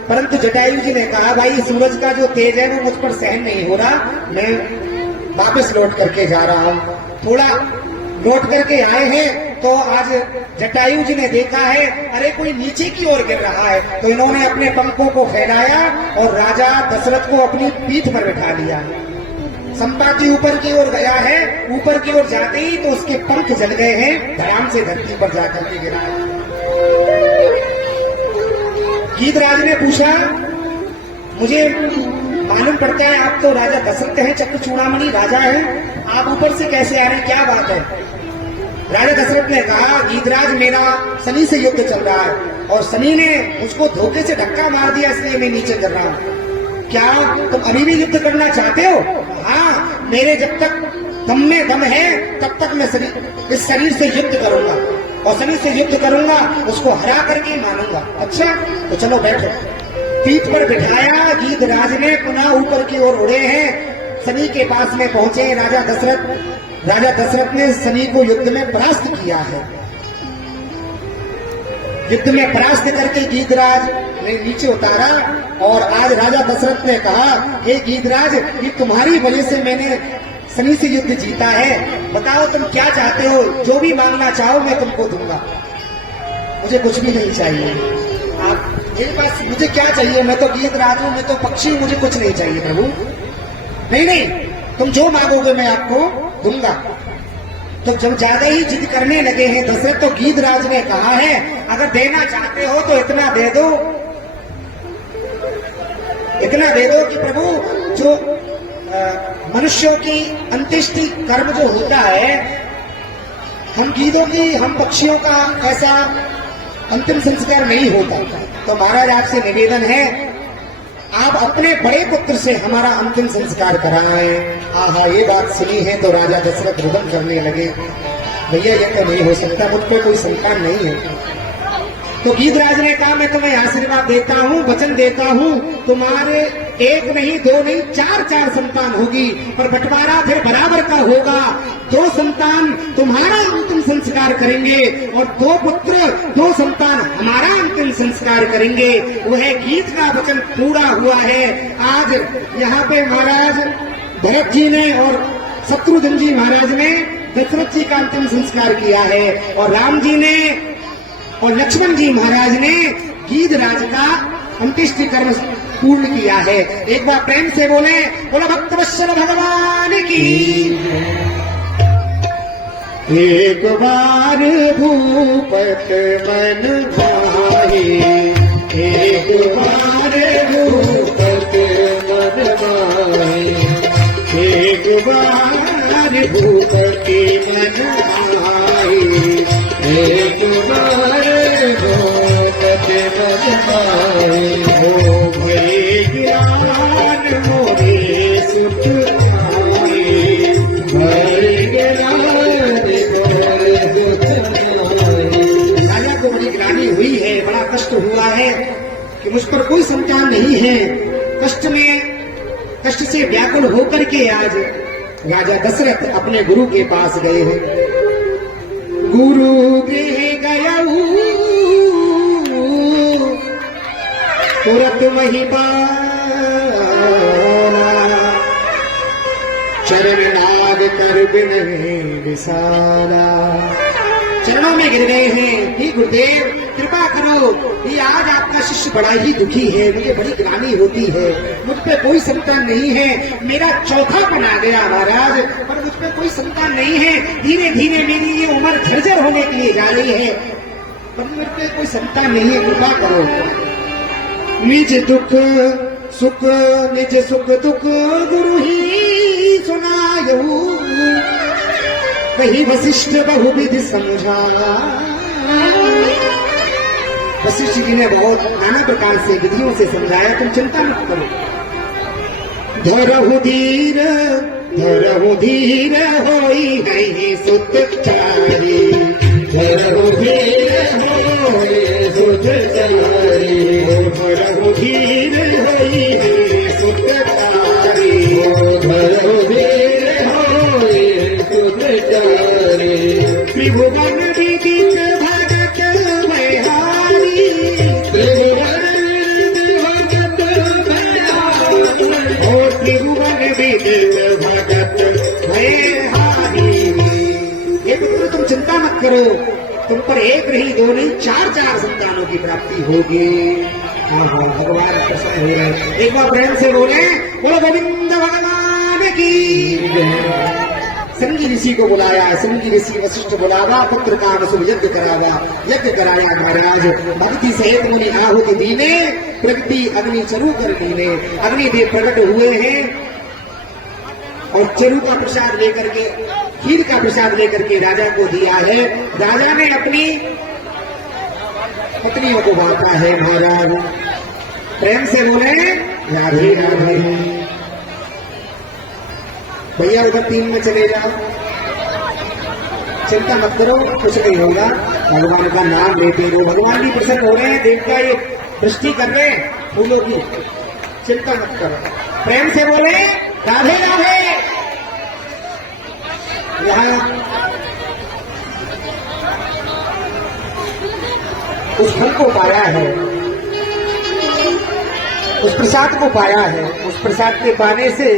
परंतु जटायु जी ने कहा भाई सूरज का जो तेज है वो मुझ पर सहन नहीं हो रहा, मैं वापस लौट करके जा रहा हूँ। थोड़ा लौट करके आए हैं तो आज जटायु जी ने देखा है अरे कोई नीचे की ओर गिर रहा है, तो इन्होंने अपने पंखों को फैलाया और राजा दशरथ को अपनी पीठ पर बिठा लिया। संपाति ऊपर की ओर गया है, ऊपर की ओर जाते ही तो उसके पंख जल गए हैं, धड़ाम से धरती पर जाकर के गिरा। गीधराज ने पूछा मुझे मालूम पड़ता है आप तो राजा दशरथ हैं, चक्र चूड़ामणि राजा हैं, आप ऊपर से कैसे आ रहे हैं, क्या बात है? राजा दशरथ ने कहा गीधराज मेरा शनि से युद्ध चल रहा है और शनि ने मुझको धोखे से धक्का मार दिया, इसलिए मैं नीचे गिर रहा हूँ। क्या तुम अभी भी युद्ध करना चाहते हो? हाँ, मेरे जब तक दम में दम है तब तक मैं इस शरीर से युद्ध करूंगा और शनि से युद्ध करूंगा, उसको हरा करके मानूंगा। अच्छा तो चलो बैठो। पीठ पर बिठाया, गीधराज ने पुनः ऊपर की ओर उड़े हैं, शनि के पास में पहुंचे राजा दशरथ ने शनि को युद्ध में परास्त किया है। युद्ध में परास्त करके गीधराज ने नीचे उतारा और आज राजा दशरथ ने कहा हे गीधराज, ये तुम्हारी वजह से मैंने शनि से युद्ध जीता है। बताओ तुम क्या चाहते हो, जो भी मांगना चाहो मैं तुमको दूंगा, मुझे कुछ भी नहीं चाहिए। आप मेरे पास मुझे क्या चाहिए, मैं तो गीतराज हूं, मैं तो पक्षी हूं, मुझे कुछ नहीं चाहिए प्रभु। नहीं नहीं, तुम जो मांगोगे मैं आपको दूंगा। तो जब ज्यादा ही जिद करने लगे हैं दशरथ, तो गीतराज ने कहा है अगर देना चाहते हो तो इतना दे दो, इतना दे दो कि प्रभु जो मनुष्यों की अंत्येष्टि कर्म जो होता है, हम गीदों की, हम पक्षियों का ऐसा अंतिम संस्कार नहीं होता। तो महाराज आपसे निवेदन है आप अपने बड़े पुत्र से हमारा अंतिम संस्कार कराएं। आहा, ये बात सुनी है तो राजा दशरथ रुदन करने लगे, भैया ये तो नहीं हो सकता, मुझ पर कोई संतान नहीं है। तो गीतराज ने कहा मैं तुम्हें आशीर्वाद देता हूँ, वचन देता हूँ, तुम्हारे एक नहीं, दो नहीं, चार संतान होगी, पर बंटवारा फिर बराबर का होगा। 2 संतान तुम्हारा अंतिम संस्कार करेंगे और 2 पुत्र, 2 संतान हमारा अंतिम संस्कार करेंगे। वह गीत का वचन पूरा हुआ है। आज यहाँ पे महाराज भरत जी ने और शत्रुघ्न जी महाराज ने दशरथ जी का अंतिम संस्कार किया है, और राम जी ने और लक्ष्मण जी महाराज ने गीतराज का अंत्येष्टि कर्म पूर्ण किया है। एक बार प्रेम से बोले, बोला भक्तवत्सल भगवान की। एक बार भूपत मन भाए, एक बार भूपत मन भाए, एक बार भूपति मन भाए, एक बार भूपति मन भाए। हो भय ज्ञान मोरे सुख पाए, भय ज्ञान मोरे सुख पाए। राजा को बड़ी ग्लानि हुई है, बड़ा कष्ट हुआ है कि मुझ पर कोई संतान नहीं है। कष्ट से व्याकुल होकर के आज राजा दशरथ अपने गुरु के पास गए हैं। गुरु गृह गया तुरत महिमा, चरण नाग कर बिनहे विशाला। चरणों में गिर गए हैं, हे गुरुदेव कृपा करो, ये आज आपका शिष्य बड़ा ही दुखी है, मुझे बड़ी ग्लानि होती है, मुझ पे कोई संतान नहीं है, मेरा चौथापन आ गया महाराज, पर मुझ पे कोई संतान नहीं है। धीरे धीरे मेरी ये उम्र झरझर होने के लिए जा रही है, पर मुझ पे कोई संतान नहीं है, कृपा करो। निज दुख सुख, निज सुख दुख गुरु ही सुनायहु, वही वशिष्ठ बहुविधि समझाया। वशिष्ठ जी ने बहुत नाना प्रकार से विधियों से समझाया, तुम चिंता मत करो। धरहु धीर होई नहीं सुत चारी, धरहु धीर होई सुत चारी, धरहु धीर होई नहीं सुत चारी, धरहु धीर होई सुत चारी। त्रिभुवन विदित भगत बिहारी, त्रिभुवन भगत बिहारी, ओ त्रिभुवन विदित भगत बिहारी। ये पुत्र तुम चिंता मत करो, तुम पर एक नहीं, दो नहीं, 4 संतानों की प्राप्ति होगी। भगवान प्रसन्न हो रहे। एक बार प्रेम से बोले, बोलो गोविंद भगवान की। संगी ऋषि को बुलाया, संगी ऋषि वशिष्ठ बुलावा, पुत्र का शुभ यज्ञ करावा, यज्ञ कराया महाराज। भक्ति सहित मुनि आहुति दीने, प्रगति अग्नि चरु कर दीने। अग्निदेव प्रकट हुए हैं और चरु का प्रसाद लेकर के, खीर का प्रसाद लेकर के राजा को दिया है। राजा ने अपनी पत्नियों को बांटा है महाराज। प्रेम से बोले राधे राधे। भैया उधर 3 में चले जाओ, चिंता मत करो, कुछ नहीं होगा, भगवान का नाम लेते हो, भगवान भी प्रसन्न हो रहे हैं, देवता ये दृष्टि कर रहे हैं फूलों की, चिंता मत करो। प्रेम से बोले राधे राधे। यहाँ उस फल को पाया है, उस प्रसाद को पाया है, उस प्रसाद के पाने से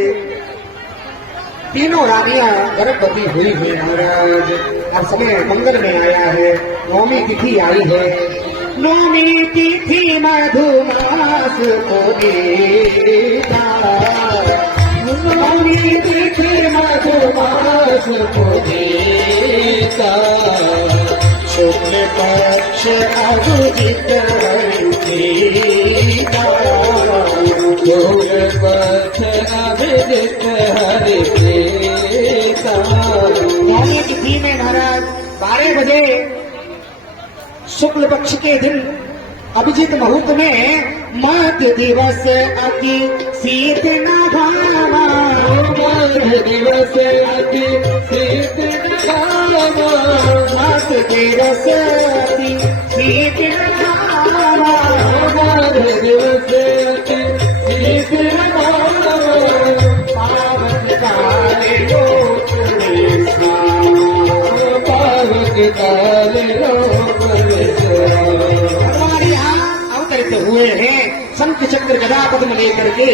तीनों रानियां गर्भवती हुई है महाराज। अब समय मंगल में आया है, नौमी तिथि आई है। नौमी तिथि मधुमास को गीता, नौमी तिथि मधुमास को गीता, शुक्ल पक्ष अभिजित हरिता, शुक्ल पक्ष अभिजित हरिता। नौमी तिथि में महाराज 12 बजे शुक्ल पक्ष के दिन अभिजित मुहूर्त में मध्य दिवस अति शीत न भावा, मध्य दिवस अति शीत न भावा, मध्य दिवस अति शीत न भावा, मध्य दिवस अति शीत न भावा, पावन काले लोक में स्नान, पावन काले लोक में हमारे यहाँ अवतरित हुए हैं शंख चक्र गदा पद्म लेकर के,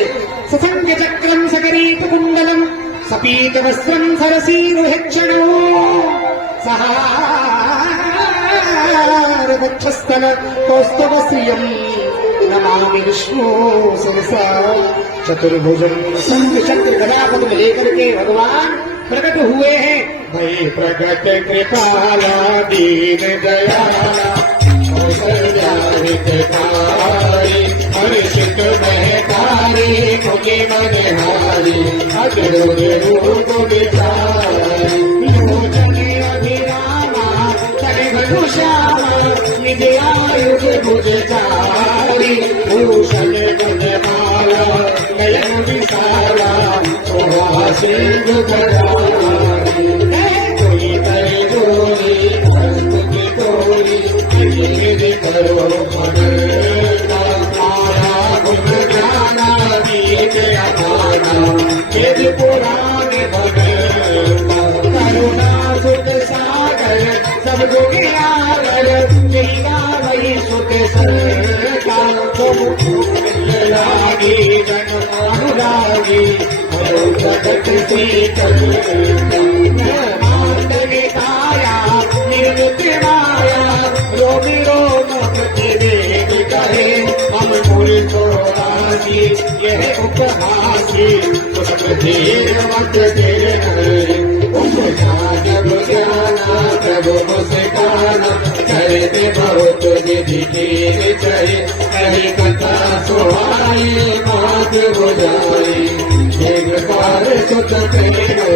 ससंग चक्रम सगरीत कुंडलम सपीत वस्त्रम सरसीरुहेक्षणो, सहार वक्षस्थल कौस्तुभ श्रियम नमामि विष्णु सरसा चतुर्भुजम। शंख चक्र गदा पद्म लेकर के भगवान प्रकट हुए हैं। भय प्रकट कृपाला दीन दयाला, हर्षित महकारी मुझे मनहारी, अजरूर रूप विचारी, अभिरामा सर्वभूषामा, निज आयुध भुजचारी, भूषण गजमाला नयन विशाला, शोभा सिंधु करारी, कोई तय गोरी हस्त की गोरी, मेरे करो मनता, माया गुण ज्ञाना दीन अपाना, वेद पुराण भगता, करुणा सुख सागर सब गुण आगर, लीला वही सुख सरका, लागी जन अनुरागी, हरो जगत शीतल, मातने काया निर्मित माया, रोमी रोम देवी कहे हम मूल को राशि, यह उपहासी धीर मत देर, जब ज्ञाना प्रभु मुस्काना, करते बहुत विधि के चढ़े, कही कथा सुहाई बात हो जाए, एक बार सुत हो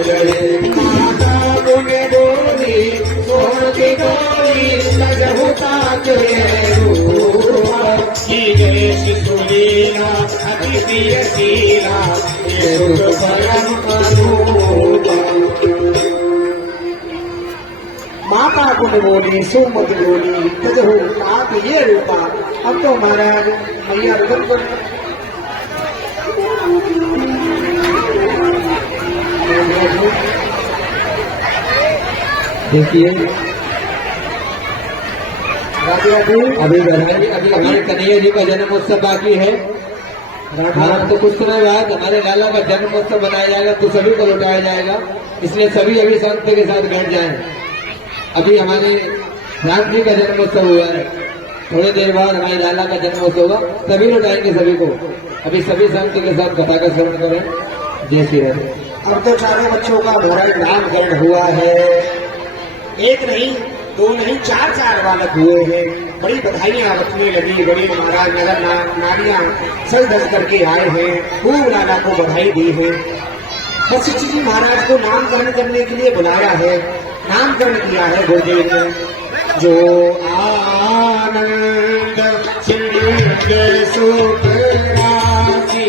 जाए, माता गुण बोली सोन की गोली लजहुता गणेश सुरीला अति प्रियशीला, परम करूपा। माता गुण बोली सुमति बोली तजहु तात ये रूपा। अब तो महाराज मैया रुदन को देखिए अभी बधाई, अभी हमारे कन्हैया जी का जन्मोत्सव बाकी है। हाँ, तो कुछ समय बाद हमारे लाला का जन्मोत्सव मनाया जाएगा, तो सभी को लौटाया जाएगा, इसलिए सभी अभी संत के साथ बैठ जाएं। अभी हमारे राम जी का जन्मोत्सव हुआ है, थोड़ी देर बाद हमारे लाला का जन्मोत्सव होगा, सभी लौटाएंगे सभी को। अभी सभी संत के साथ कथा का श्रवण करें। जय श्री राम। अब तो चारों बच्चों का भरण नामकरण हुआ है, एक नहीं दो नहीं चार बालक हुए हैं। बड़ी बधाइयां बचने लगी, बड़ी महाराज नगर नारियां सज धज करके आए हैं, खूब लाला को बधाई दी है। वशिष्ठ जी महाराज को नामकरण करने के लिए बुलाया है, नामकरण किया है गुरुदेव ने। जो आनंद सिंह सुख राशि,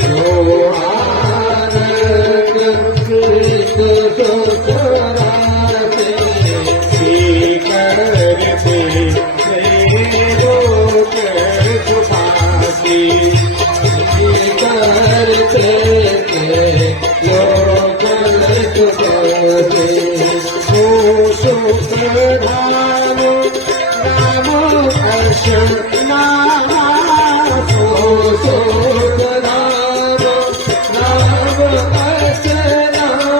जो आनंद सुख राशि, लोक सुखासी, करते लोक सुखासी, सुख धाम राम हर्ष नामा, सुख धाम राम हर्ष नामा,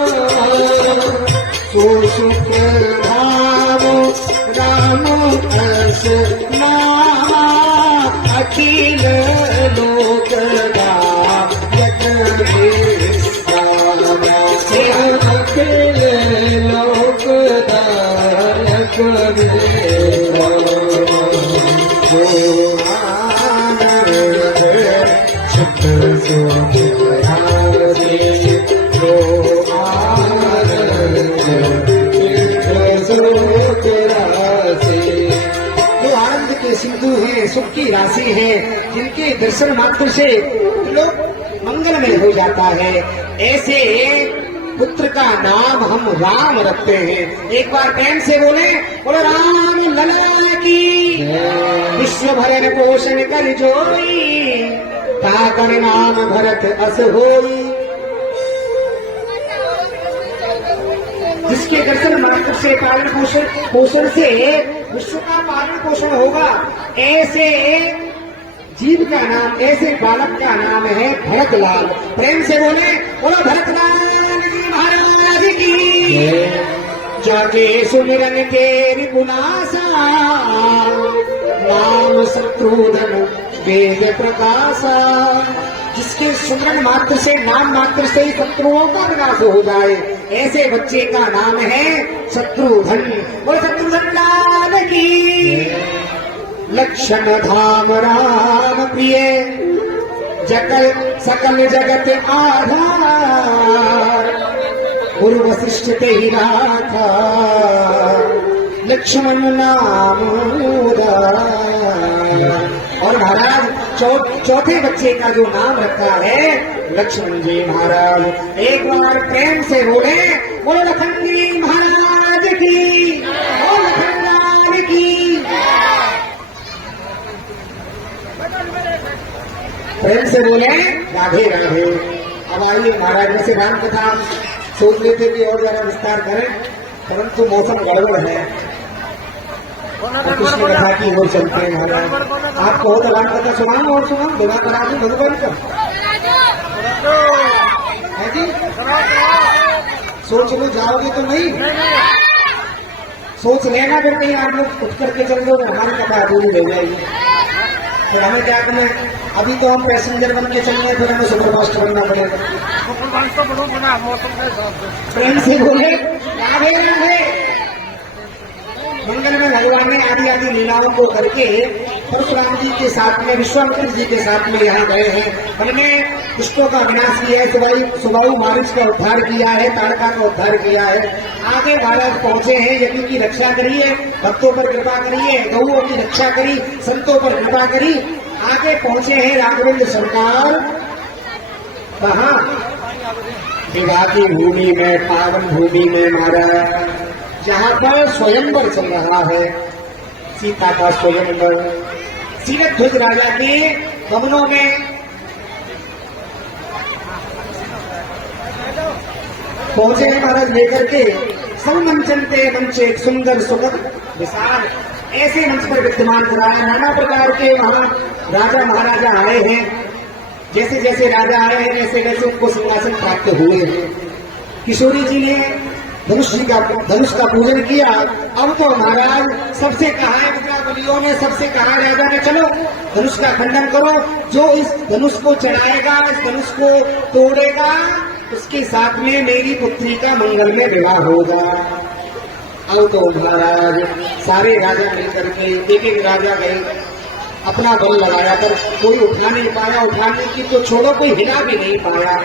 सिंधु हैं, सुख की राशि है, जिनके दर्शन मात्र से लोग मंगलमय हो जाता है, ऐसे पुत्र का नाम हम राम रखते हैं। एक बार प्रेम से बोले राम लला की। विश्व भरण पोषण कर जोई, ताकर नाम भरत अस होई। जिसके दर्शन मात्र से पालन पोषण से विश्व का पालन पोषण होगा, ऐसे जीव का नाम, ऐसे बालक का नाम है भरतलाल। प्रेम से बोले भरतलाल जी महाराज की। जाके सुमिरन तेरी पुनासा, नाम शत्रुघ्न वेद प्रकाशा। जिसके सुमरन मात्र से, नाम मात्र से ही शत्रुओं का विनाश हो जाए, ऐसे बच्चे का नाम है शत्रुघ्न। बोले शत्रुघ्न लाल की। लक्षण धाम राम प्रिय, सकल जगत आधार। गुरु वशिष्ठ ते ही राखा, लक्ष्मण नाम उदार। और महाराज चौथे बच्चे का जो नाम रखा है लक्ष्मण जी महाराज। एक बार प्रेम से बोले लखन जी महाराज की, लखन लाल की। प्रेम से बोले राधे राधे। अब आइए महाराज, जैसे राम कथा सोच लेते कि और ज्यादा विस्तार करें, परंतु मौसम गड़बड़ है, कृष्ण कथा की ओर चलते हैं महाराज। आप कहो तो राम कथा सुनाओ और सुनाओ, विवाह करा दो भगवान का है जी। सोच लो, जाओगे तो नहीं, सोच लेना, फिर कहीं आप लोग उठ करके चल दो, हमारी कथा अधूरी रह जाएगी। फिर हमें क्या करना है, अभी तो हम पैसेंजर बन के चल रहे, फिर हमें सुपरफास्ट बनना पड़ेगा। प्रेम से बोले राधे राधे। मंगल में भगवान ने आदि आदि लीलाओं को करके परशुराम जी के साथ में, विश्वामित्र जी के साथ में यहाँ गए हैं। उन्होंने दुष्टों का विनाश किया है, सुबाहु मारिच का उद्धार किया है, ताड़का का उद्धार किया है। आगे महाराज पहुंचे हैं, यज्ञ की रक्षा करिए, भक्तों पर कृपा करिए, गौओं की रक्षा करी, संतों पर कृपा करी। आगे पहुंचे हैं राघवेंद्र सरकार कहाँ, विवाह की भूमि में, पावन भूमि में महाराज, जहाँ पर स्वयंवर चल रहा है, सीता का स्वयंवर। सीरध्वज राजा के भवनों में पहुंचे हैं महाराज लेकर के। सब मंचनते मंच, एक सुंदर सुगम विशाल ऐसे मंच पर विद्यमान कराया। नाना प्रकार के वहां राजा महाराजा आए हैं। जैसे जैसे राजा आए हैं, वैसे वैसे उनको सिंहासन प्राप्त हुए हैं। किशोरी जी ने धनुष का पूजन किया। अब तो महाराज सबसे कहा है, विद्यावलियों ने सबसे कहा राजा ने, चलो धनुष का खंडन करो, जो इस धनुष को चढ़ाएगा, इस धनुष को तोड़ेगा, उसके साथ में मेरी पुत्री का मंगल में विवाह होगा। अब तो महाराज सारे राजा मिलकर के, एक एक राजा गए, अपना बल लगाया, पर कोई उठा नहीं पाया। उठाने की तो छोड़ो, कोई हिला भी नहीं पाया।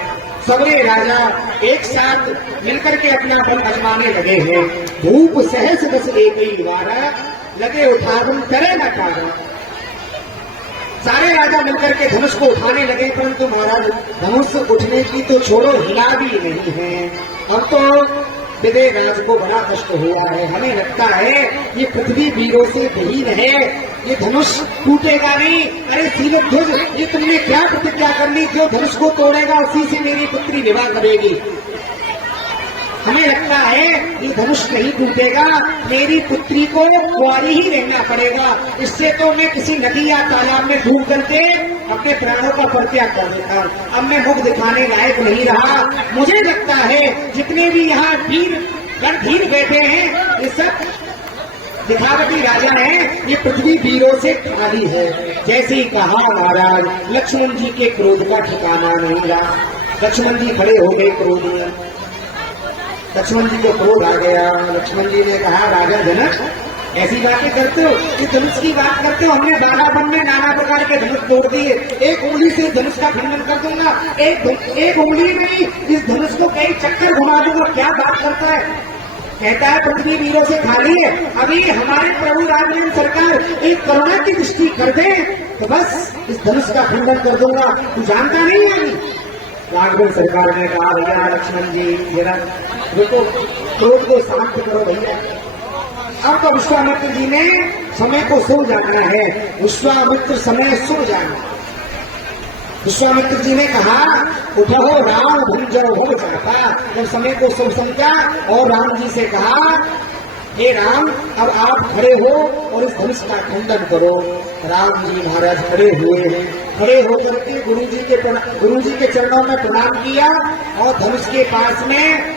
सबरे राजा एक साथ मिलकर के अपना बल आजमाने लगे हैं। धूप सहस दस एक वारा, लगे उठावन करे न पारा। सारे राजा मिलकर के धनुष को उठाने लगे, परंतु महाराज धनुष उठने की तो छोड़ो, हिला भी नहीं है। अब तो विदय राज को बड़ा कष्ट हुआ है। हमें लगता है ये पृथ्वी वीरों से विहीन है, ये धनुष टूटेगा नहीं। अरे सीरध्वज, ये तुमने क्या प्रतिज्ञा कर ली, जो धनुष को तोड़ेगा उसी से मेरी पुत्री विवाह करेगी। हमें लगता है ये धनुष नहीं टूटेगा, मेरी पुत्री को कुंवारी ही रहना पड़ेगा। इससे तो मैं किसी नदी या तालाब में डूब करके अपने प्राणों का परित्याग कर देता। अब मैं मुख दिखाने लायक नहीं रहा। मुझे लगता है जितने भी यहाँ वीर बैठे हैं, ये सब दिखावटी राजा हैं, ये पृथ्वी वीरों से खाली है। जैसे ही कहा महाराज, लक्ष्मण जी के क्रोध का ठिकाना नहीं रहा। लक्ष्मण जी खड़े हो गए क्रोध में। लक्ष्मण जी को क्रोध आ गया। लक्ष्मण जी ने कहा, राजा जनक, ऐसी बातें करते हो, ये धनुष की बात करते हो। हमने बालापन में नाना प्रकार के धनुष तोड़ दिए, एक उंगली से धनुष का खंडन कर दूंगा, एक उंगली में इस धनुष को कई चक्कर घुमा दूंगा। क्या बात करता है, कहता है पृथ्वी वीरों से खाली है। अभी हमारे प्रभु राघवेंद्र सरकार एक करुणा की दृष्टि कर दे तो बस इस धनुष का खंडन कर दूंगा। तू जानता नहीं है अभी। राघवन सरकार ने कहा भैया लक्ष्मण जी जरा देखो, क्रोध को शांत करो भैया। अब तो विश्वामित्र जी ने समय को सो जाना है। विश्वामित्र समय सो जाना। विश्वामित्र जी ने कहा उठो राम भुंजर हो जाता। जब समय को सब समझा और राम जी से कहा हे राम अब आप खड़े हो और इस धनुष का खंडन करो। राम जी महाराज खड़े हुए हैं। खड़े होकर के गुरु जी के चरणों में प्रणाम किया और धनुष के पास में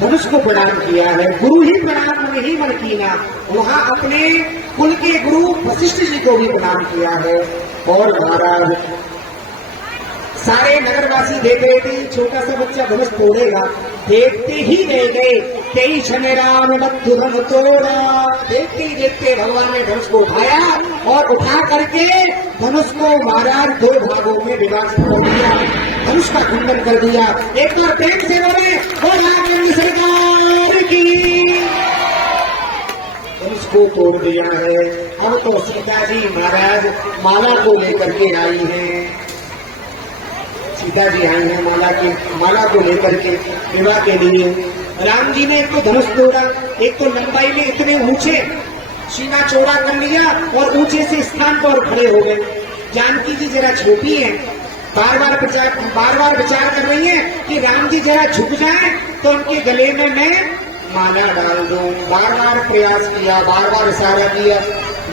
धनुष को प्रणाम किया है। गुरु ही प्रणाम मन ही मन कीना। वहां अपने कुल के गुरु वशिष्ठ जी को भी प्रणाम किया है। और महाराज सारे नगरवासी देख रहे थे छोटा सा बच्चा धनुष तोड़ेगा। देखते ही रह गए। कई क्षण राम धनुष तोड़ा। देखते ही देखते भगवान ने धनुष को उठाया और उठा करके धनुष को महाराज दो भागों में विभाजित कर दिया। धनुष का खंडन कर दिया। एक बार प्रेम से बोले और सरकार की। धनुष को तोड़ दिया है। अब तो सीता जी महाराज माला को लेकर के आई है। सीता जी आई हैं माला को लेकर के विवाह के लिए। राम जी ने एक तो धनुष तोड़ा, एक तो लंबाई में इतने ऊंचे सीना चौड़ा कर लिया और ऊंचे से स्थान पर खड़े हो गए। जानकी जी जरा छोटी है, बार बार विचार कर रही है कि राम जी जरा झुक जाए तो उनके गले में मैं माला डाल दूं। बार बार प्रयास किया, बार बार इशारा किया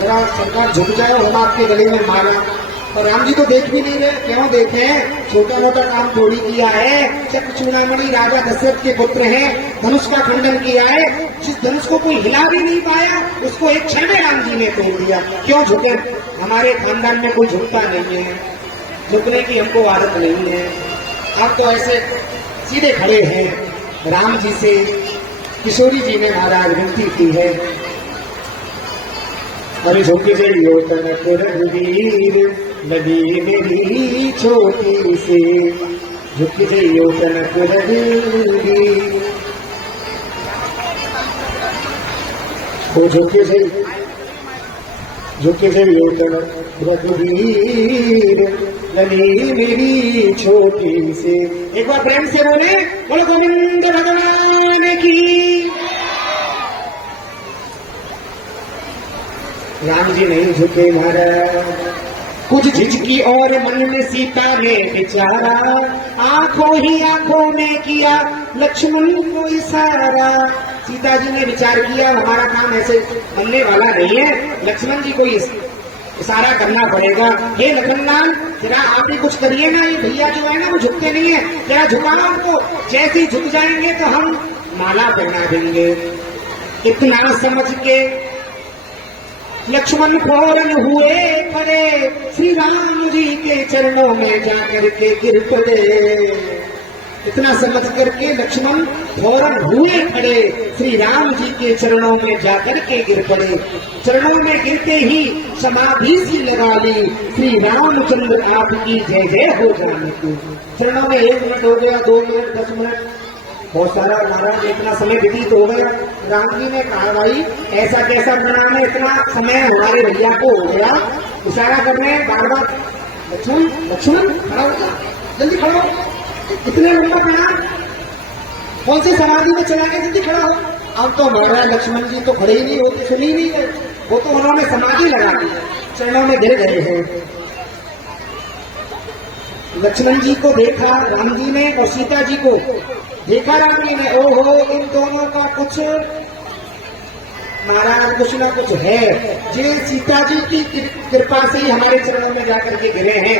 जरा सरकार झुक जाए हम आपके गले में माला। और राम जी तो देख भी नहीं रहे। क्यों देखे? छोटा मोटा काम थोड़ी किया है। चक्षुणामणि राजा दशरथ के पुत्र हैं। धनुष का खंडन किया है। जिस धनुष को कोई हिला भी नहीं पाया उसको एक क्षण में राम जी ने तोड़ दिया। क्यों झुके? हमारे खानदान में कोई झुकता नहीं है, झुकने की हमको आदत नहीं है। अब तो ऐसे सीधे खड़े हैं। राम जी से किशोरी जी ने महाराज विनती की है अरे झुक जाइयो तनक रघुवीर नदी मेरी छोटी से। झुक जाइयो तनक रघुवीर ओ झुक जाइयो तनक रघुवीर नदी मेरी छोटी से। एक बार प्रेम से बोले गोविंद भगवान की। राम जी नहीं झुके महाराज। कुछ झिझकी और मन में सीता ने विचारा। आंखों ही आंखों में किया लक्ष्मण को इशारा। सीता जी ने विचार किया हमारा काम ऐसे बनने वाला नहीं है। लक्ष्मण जी को इशारा करना पड़ेगा। ये लखनलाल जरा आप भी कुछ करिए ना। ये भैया जो है ना वो झुकते नहीं है, जरा झुकाओ उनको। जैसे ही झुक जाएंगे तो हम माला पहना देंगे। इतना समझ के लक्ष्मण फौरन हुए खड़े। श्री राम जी के चरणों में जाकर के गिर पड़े। इतना समझ करके लक्ष्मण फौरन हुए खड़े। श्री राम जी के चरणों में जाकर के गिर पड़े। चरणों में गिरते ही समाधि सी लगा ली। श्री रामचंद्र आपकी जय जय हो जाने की। चरणों में 1 मिनट हो गया, 2 मिनट, 10 मिनट, बहुत सारा महाराज इतना समय व्यतीत हो गया। राम जी ने कहा भाई ऐसा कैसा प्रणाम है, इतना समय हमारे भैया को हो गया। इशारा कर रहे हैं बार बार। लक्ष्मण खड़ा होगा, जल्दी खड़ा हो। इतने लंबा प्रणाम कौन सी समाधि में चला गया, जल्दी खड़ा हो। अब तो महाराज लक्ष्मण जी तो खड़े ही नहीं होते, सुनी नहीं है। वो तो उन्होंने समाधि लगा दी, चरणों में गिर गए हैं। लक्ष्मण जी को देखा राम जी ने और सीता जी को देखा राम जी ने। ओहो इन दोनों का कुछ महाराज कुछ ना कुछ है। ये सीता जी की कृपा से ही हमारे चरणों में जाकर के गिरे हैं।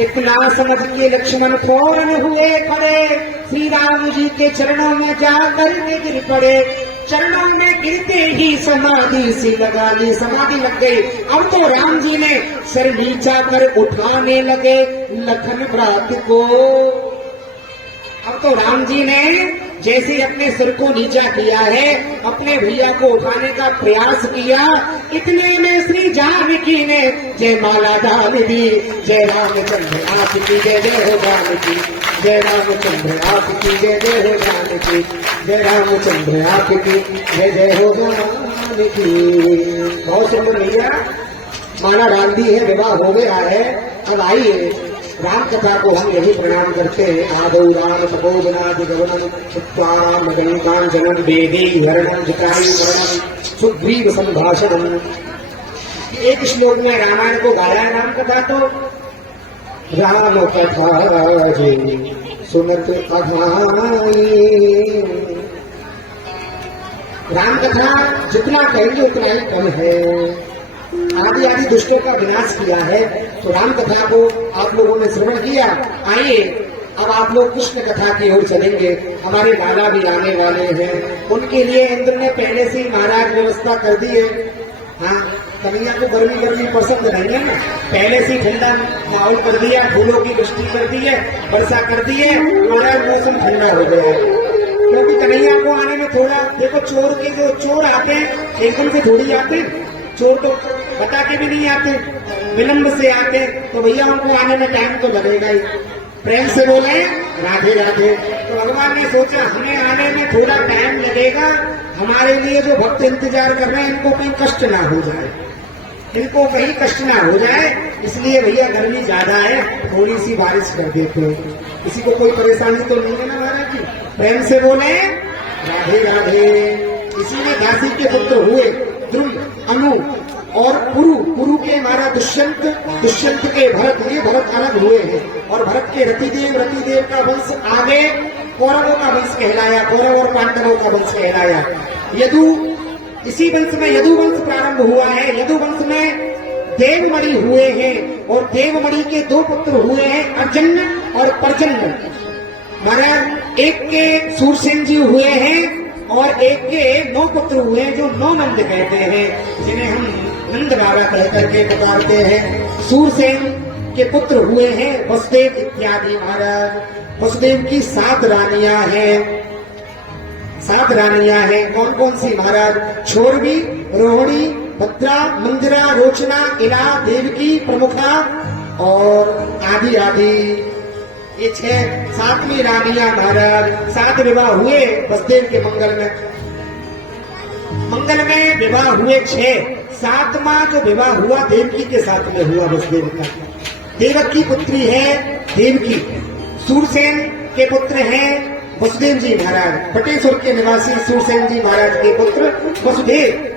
इतना समझ के लक्ष्मण फौरन हुए खड़े। श्री राम जी के चरणों में जाकर के गिर पड़े। चरणों में गिरते ही समाधि सी लगा ली, समाधि लग गई। अब तो राम जी ने सिर नीचा कर उठाने लगे लखन भ्रात को। अब तो राम जी ने जैसे अपने सिर को नीचा किया है, अपने भैया को उठाने का प्रयास किया। इतने में श्री जानकी ने जय माला डाल दी। जय रामचंद्र आपकी जय जय हो जानकी। जय रामचंद्र आपकी जय जय हो जानकी। जय रामचंद्र आपकी जय जय हो जानकी। बहुत सुंदर भैया। माला डाल दी है, विवाह हो गया है। अब आइए राम कथा को हम यही प्रणाम करते हैं। आदौ राम तपोवनादि गगनम चित्ताम गंगांजनम वेदी हरणम जटायु मरणम सुग्रीव संभाषणम। एक श्लोक में रामायण को गाया है राम कथा तो राम कथा जी सुनत अघाई। राम कथा जितना कहेंगे उतना ही कम है। आदि आदि दुष्टों का विनाश किया है। तो राम कथा को आप लोगों ने श्रवण किया। आइए अब आप लोग कृष्ण कथा की ओर चलेंगे। हमारे लाला भी आने वाले हैं, उनके लिए इंद्र ने पहले से ही महाराज व्यवस्था कर दी है। हाँ, कन्हैया को गर्मी गर्मी पसंद नहीं है ना, पहले से ठंडा माहौल कर दिया, फूलों की वृष्टि कर दी है, वर्षा कर दी है, महाराज मौसम ठंडा हो गया है। क्योंकि कन्हैया को आने में थोड़ा, देखो चोर के जो चोर आते हैं एकदम से थोड़ी आते, चोर तो बता के भी नहीं आते, विलंब से आते, तो भैया उनको आने में टाइम तो लगेगा ही। प्रेम से बोले राधे राधे। तो भगवान ने सोचा हमें आने में थोड़ा टाइम लगेगा, हमारे लिए जो भक्त इंतजार कर रहे हैं इनको कहीं कष्ट ना हो जाए, इनको कहीं कष्ट ना हो जाए, इसलिए भैया गर्मी ज्यादा है, थोड़ी सी बारिश कर देते हैं। किसी को कोई परेशानी तो नहीं है ना महाराज जी? प्रेम से बोले राधे राधे। इसीलिए दासी के पुत्र हुए ध्रुव, अनु और पुरु के महाराज दुष्यंत के भरत, ये भरत अलग हुए हैं। और भरत के रतिदेव का वंश आगे कौरवों का वंश कहलाया, कौरव और पांडवों का वंश कहलाया। यदु, इसी वंश में यदु वंश प्रारंभ हुआ है। यदु वंश में देवमणि हुए हैं और देवमणि के दो पुत्र हुए हैं, अर्जन्य और पर्जन्य। महाराज एक के सूरसेन जी हुए हैं और एक के 9 पुत्र हुए हैं जो 9 नंद कहते हैं, जिन्हें हम नंद बाबा कह करके पुकारते हैं। सूरसेन के पुत्र हुए हैं वसुदेव इत्यादि। महाराज वसुदेव की 7 रानियां हैं, 7 रानियां हैं। कौन कौन सी महाराज? छोरवी, रोहिणी, भद्रा, मंजरा, रोचना, इला, देवकी, प्रमुखा और आदि आदि। ये 7वीं रानियां महाराज। 7 विवाह हुए वसुदेव के मंगल में विवाह हुए 6। 7वां जो विवाह हुआ देवकी के साथ में हुआ वसुदेव का। देवकी पुत्री है देवकी। सूरसेन के पुत्र हैं वसुदेव जी महाराज। बटेश्वर के निवासी सूरसेन जी महाराज के पुत्र वसुदेव।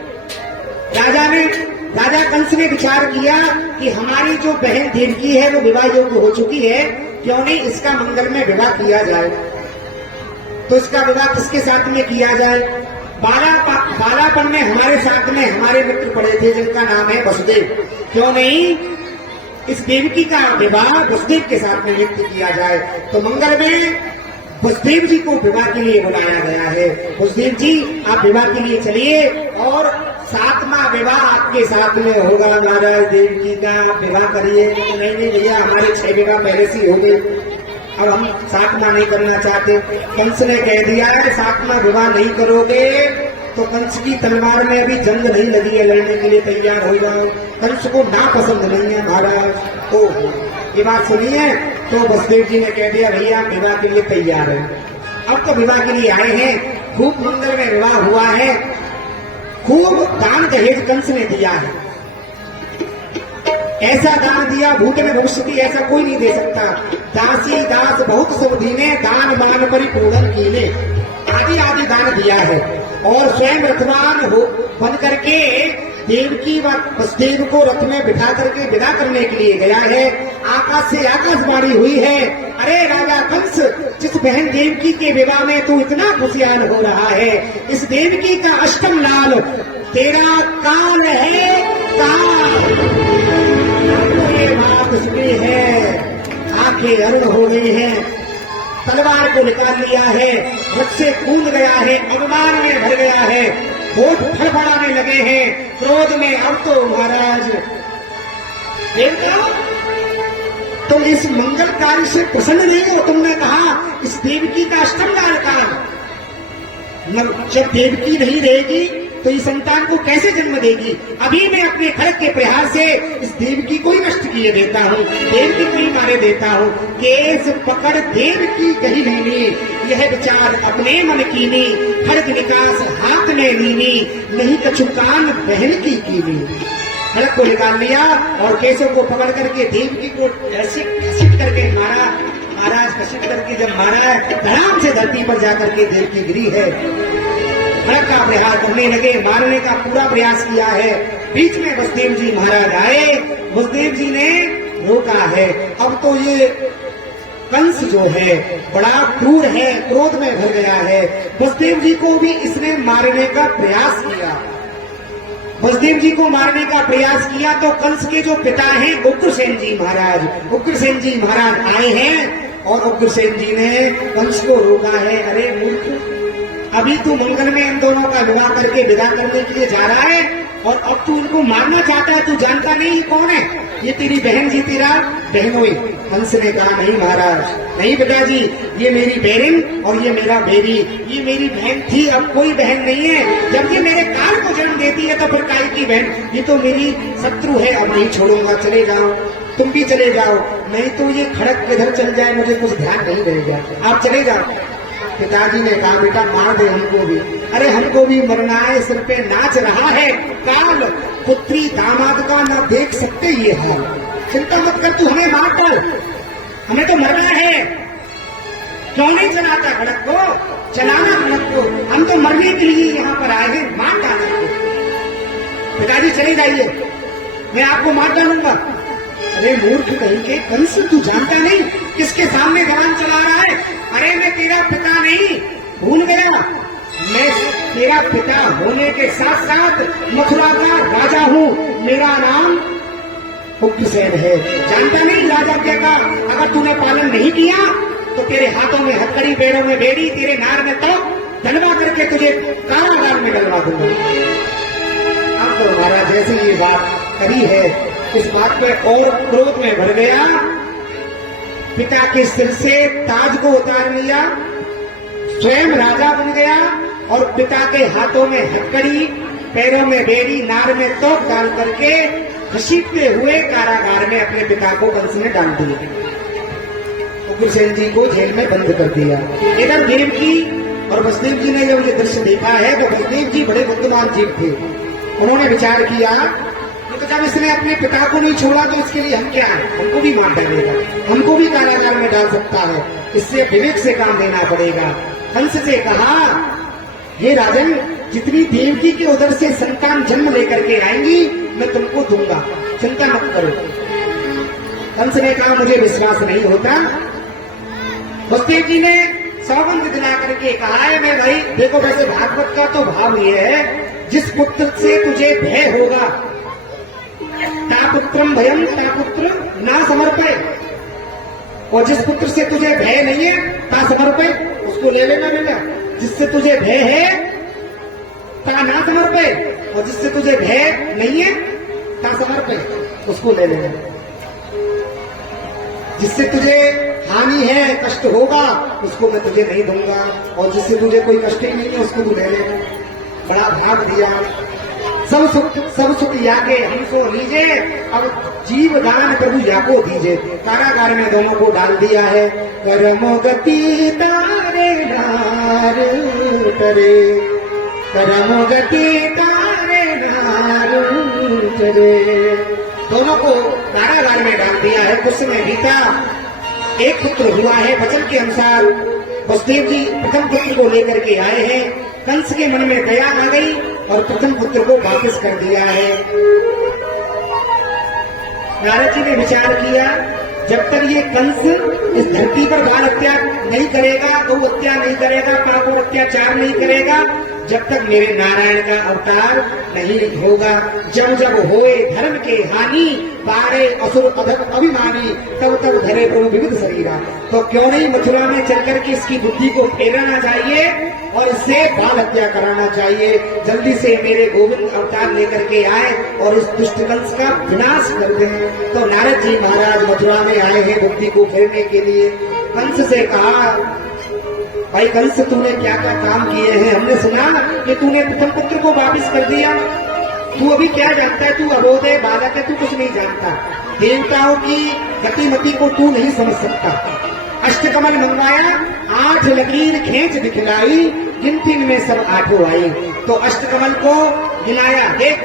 राजा कंस ने विचार किया कि हमारी जो बहन देवकी है वो विवाह योग्य हो चुकी है, क्यों नहीं इसका मंगल में विवाह किया जाए। तो इसका विवाह किसके साथ में किया जाए? बालापन में हमारे साथ में हमारे मित्र पड़े थे जिनका नाम है वसुदेव, क्यों नहीं इस देवकी का विवाह वसुदेव के साथ में नियुक्त किया जाए। तो मंगल में वसुदेव जी को विवाह के लिए बुलाया गया है। वसुदेव जी आप विवाह के लिए चलिए और 7वां विवाह आपके साथ में होगा। महाराज देवकी का विवाह करिए। नहीं भैया हमारे 6 विवाह पहले से हो गए, अब हम 7वां नहीं करना चाहते। कंस ने कह दिया है 7वां विवाह नहीं करोगे तो कंस की तलवार में अभी जंग नहीं लगी है, लड़ने के लिए तैयार हो जाओ। कंस को ना पसंद नहीं है महाराज। तो ये बात सुनी है। तो वसुदेव जी ने कह दिया भैया विवाह के लिए तैयार है। अब तो विवाह के लिए आए हैं, खूब मंगल में विवाह हुआ है, खूब दान दहेज कंस ने दिया है। ऐसा दान दिया भूतन भविष्यति ऐसा कोई नहीं दे सकता। दासी दास बहुत सब दीने, दान मान परिपूर्ण कीने, आदि आदि दान दिया है। और स्वयं रथवान हो बन करके देवकी व वसुदेव को रथ में बिठा करके विदा करने के लिए गया है। आकाश से आकाशवाणी हुई है, अरे राजा कंस, जिस बहन देवकी के विवाह में तू इतना खुशियाल हो रहा है, इस देवकी का अष्टम लाल तेरा काल है काल। ये बात सुनी है, आंखें अरुण हो गई हैं, तलवार को निकाल लिया है, रथ से कूद गया है, अभिमान में भर गया है, होठ फड़फड़ाने लगे हैं क्रोध में। अब तो महाराज देवता तुम इस मंगल कार्य से प्रसन्न नहीं हो। तुमने कहा इस देवकी का अष्टम काल काल, जब देवकी नहीं रहेगी तो इस संतान को कैसे जन्म देगी। अभी मैं अपने खड़ग के प्रहार से इस देवकी को ही नष्ट किए देता हूँ, देवकी को ही मारे देता हूँ। केस पकड़ देवकी कही लीनी, यह विचार अपने मन कीनी, खड़ग निकास हाथ में लीनी, नहीं कछुकान बहन की कीनी। खड़ग को निकाल लिया और केशव को पकड़ करके देवकी को ऐसे घसीट करके मारा। महाराज घसीट करके जब मारा है, धड़ाम से धरती पर जाकर के देवकी गिरी है। खड़ग का प्रहार करने लगे, मारने का पूरा प्रयास किया है। बीच में वसुदेव जी महाराज आए, वसुदेव जी ने रोका है। अब तो ये कंस जो है बड़ा क्रूर है, क्रोध में भर गया है। वसुदेव जी को भी इसने मारने का प्रयास किया। वसुदेव जी को मारने का प्रयास किया तो कंस के जो पिता हैं उग्रसेन जी महाराज, उग्रसेन जी महाराज आए हैं और उग्रसेन जी ने कंस को रोका है। अरे मूर्ख, अभी तू मंगल में इन दोनों का विवाह करके विदा करने के लिए जा रहा है और अब तू इनको मारना चाहता है। तू जानता नहीं कौन है, ये तेरी बहन जी, तेरा बहनोई। कंस ने कहा नहीं महाराज, नहीं पिताजी, ये मेरी बहन और ये मेरा बेरी, ये मेरी बहन थी, अब कोई बहन नहीं है। जब ये मेरे काल को जन्म देती है तो फिर काय की बहन, ये तो मेरी शत्रु है, अब नहीं छोड़ूंगा, चले जाओ, तुम भी चले जाओ, नहीं तो ये खड़ग किधर चल जाए मुझे कुछ ध्यान नहीं रहेगा, आप चले जाओ। पिताजी ने कहा बेटा मार दे हमको भी। अरे हमको भी मरना है, सिर पे नाच रहा है काल, पुत्री दामाद का न देख सकते ये हाल। चिंता मत कर, तू हमें मार डाल, हमें तो मरना है। क्यों नहीं चलाता खड़ग को, चलाना खड़ग को, हम तो मरने के लिए यहाँ पर आए हैं, मार डालने को। पिताजी चले जाइए, मैं आपको मार डालूंगा। अरे मूर्ख कहीं के कंस, तू जानता नहीं किसके सामने जवान चला रहा है। अरे मैं तेरा पिता नहीं, भूल गया, मैं तेरा पिता होने के साथ साथ मथुरा का राजा हूँ, मेरा नाम उग्रसेन है। जानता नहीं राजा क्या का, अगर तूने पालन नहीं किया तो तेरे हाथों में हथकड़ी, पैरों में बेड़ी, तेरे नार में तो डलवा करके तुझे कारागार में डलवा दूंगा। अब तो महाराज जैसे ये बात करी है, इस बात पे और क्रोध में भर गया। पिता के सिर से ताज को उतार लिया, स्वयं राजा बन गया और पिता के हाथों में हथकड़ी, पैरों में बेड़ी, नार में तोप डाल करके घसीटते हुए कारागार में अपने पिता को कंस ने डाल दिया। उग्रसेन जी को जेल में बंद कर दिया। इधर देवकी और वसुदेव जी ने जब ये दृश्य देखा है तो वसुदेव जी बड़े बुद्धिमान जीव थे। उन्होंने विचार किया तो जब इसने अपने पिता को नहीं छोड़ा तो इसके लिए हम क्या है, हमको भी मार डालेगा, हमको भी कारागार में डाल सकता है, इससे विवेक से काम लेना पड़ेगा। कंस से कहा, हे राजन, जितनी देवकी के उदर से संतान जन्म लेकर के आएंगी मैं तुमको दूंगा, चिंता मत करो। कंस ने कहा मुझे विश्वास नहीं होता। वसुदेव जी ने सौगंध दिला करके कहा है, मैं भाई देखो, वैसे भागवत का तो भाव ये है, जिस पुत्र से तुझे भय होगा, तापुत्रम भयम तापुत्र ना समर्पय, और जिस पुत्र से तुझे भय नहीं है ता समर्पय, उसको ले लेना बेटा। जिससे तुझे भय है ता ना समर्पय, और जिससे तुझे भय नहीं है ता समर्पय, उसको ले लेना। जिससे तुझे हानि है, कष्ट होगा, उसको मैं तुझे नहीं दूंगा, और जिससे तुझे कोई कष्ट ही नहीं है उसको तू ले ले। बड़ा भाग दिया। सब सुख याके हमको लीजे, अब जीव दान प्रभु याको दीजे। कारागार में दोनों को डाल दिया है। करमो गति तारे नार करे, करमो गति तारे नार करे, दोनों को कारागार में डाल दिया है। कुछ समय बीता, एक पुत्र हुआ है। वचन के अनुसार वसुदेव जी प्रथम पुत्र को लेकर के आए हैं। कंस के मन में दया आ गई और प्रथम पुत्र को वापस कर दिया है। नारद जी ने विचार किया, जब तक ये कंस इस धरती पर बाल हत्या नहीं करेगा, गौ हत्या नहीं करेगा, पाप और अत्याचार नहीं करेगा, जब तक मेरे नारायण का अवतार नहीं होगा। जब जब होए धर्म के हानि, पारे असुर अधम अभिमानी, तब तब धरे प्रभु विविध शरीरा। तो क्यों नहीं मथुरा में चलकर के इसकी बुद्धि को फेरना चाहिए और इससे बाल हत्या कराना चाहिए। जल्दी से मेरे गोविंद अवतार लेकर के आए और इस दुष्ट कंस का विनाश कर दें। तो नारद जी महाराज मथुरा में आए हैं बुद्धि को फेरने के लिए। कंस से कहा, भाई कंस, तूने क्या क्या काम किए हैं? हमने सुना कि तूने प्रथम पुत्र को वापिस कर दिया। तू अभी क्या जानता है? तू अबोध है, बालक है, तू कुछ नहीं जानता। देवताओं की गतिमति को तू नहीं समझ सकता। अष्टकमल मंगवाया, 8 लकीर खींच दिखलाई, गिनती में सब 8 आई। तो अष्टकमल को गिनाया, देख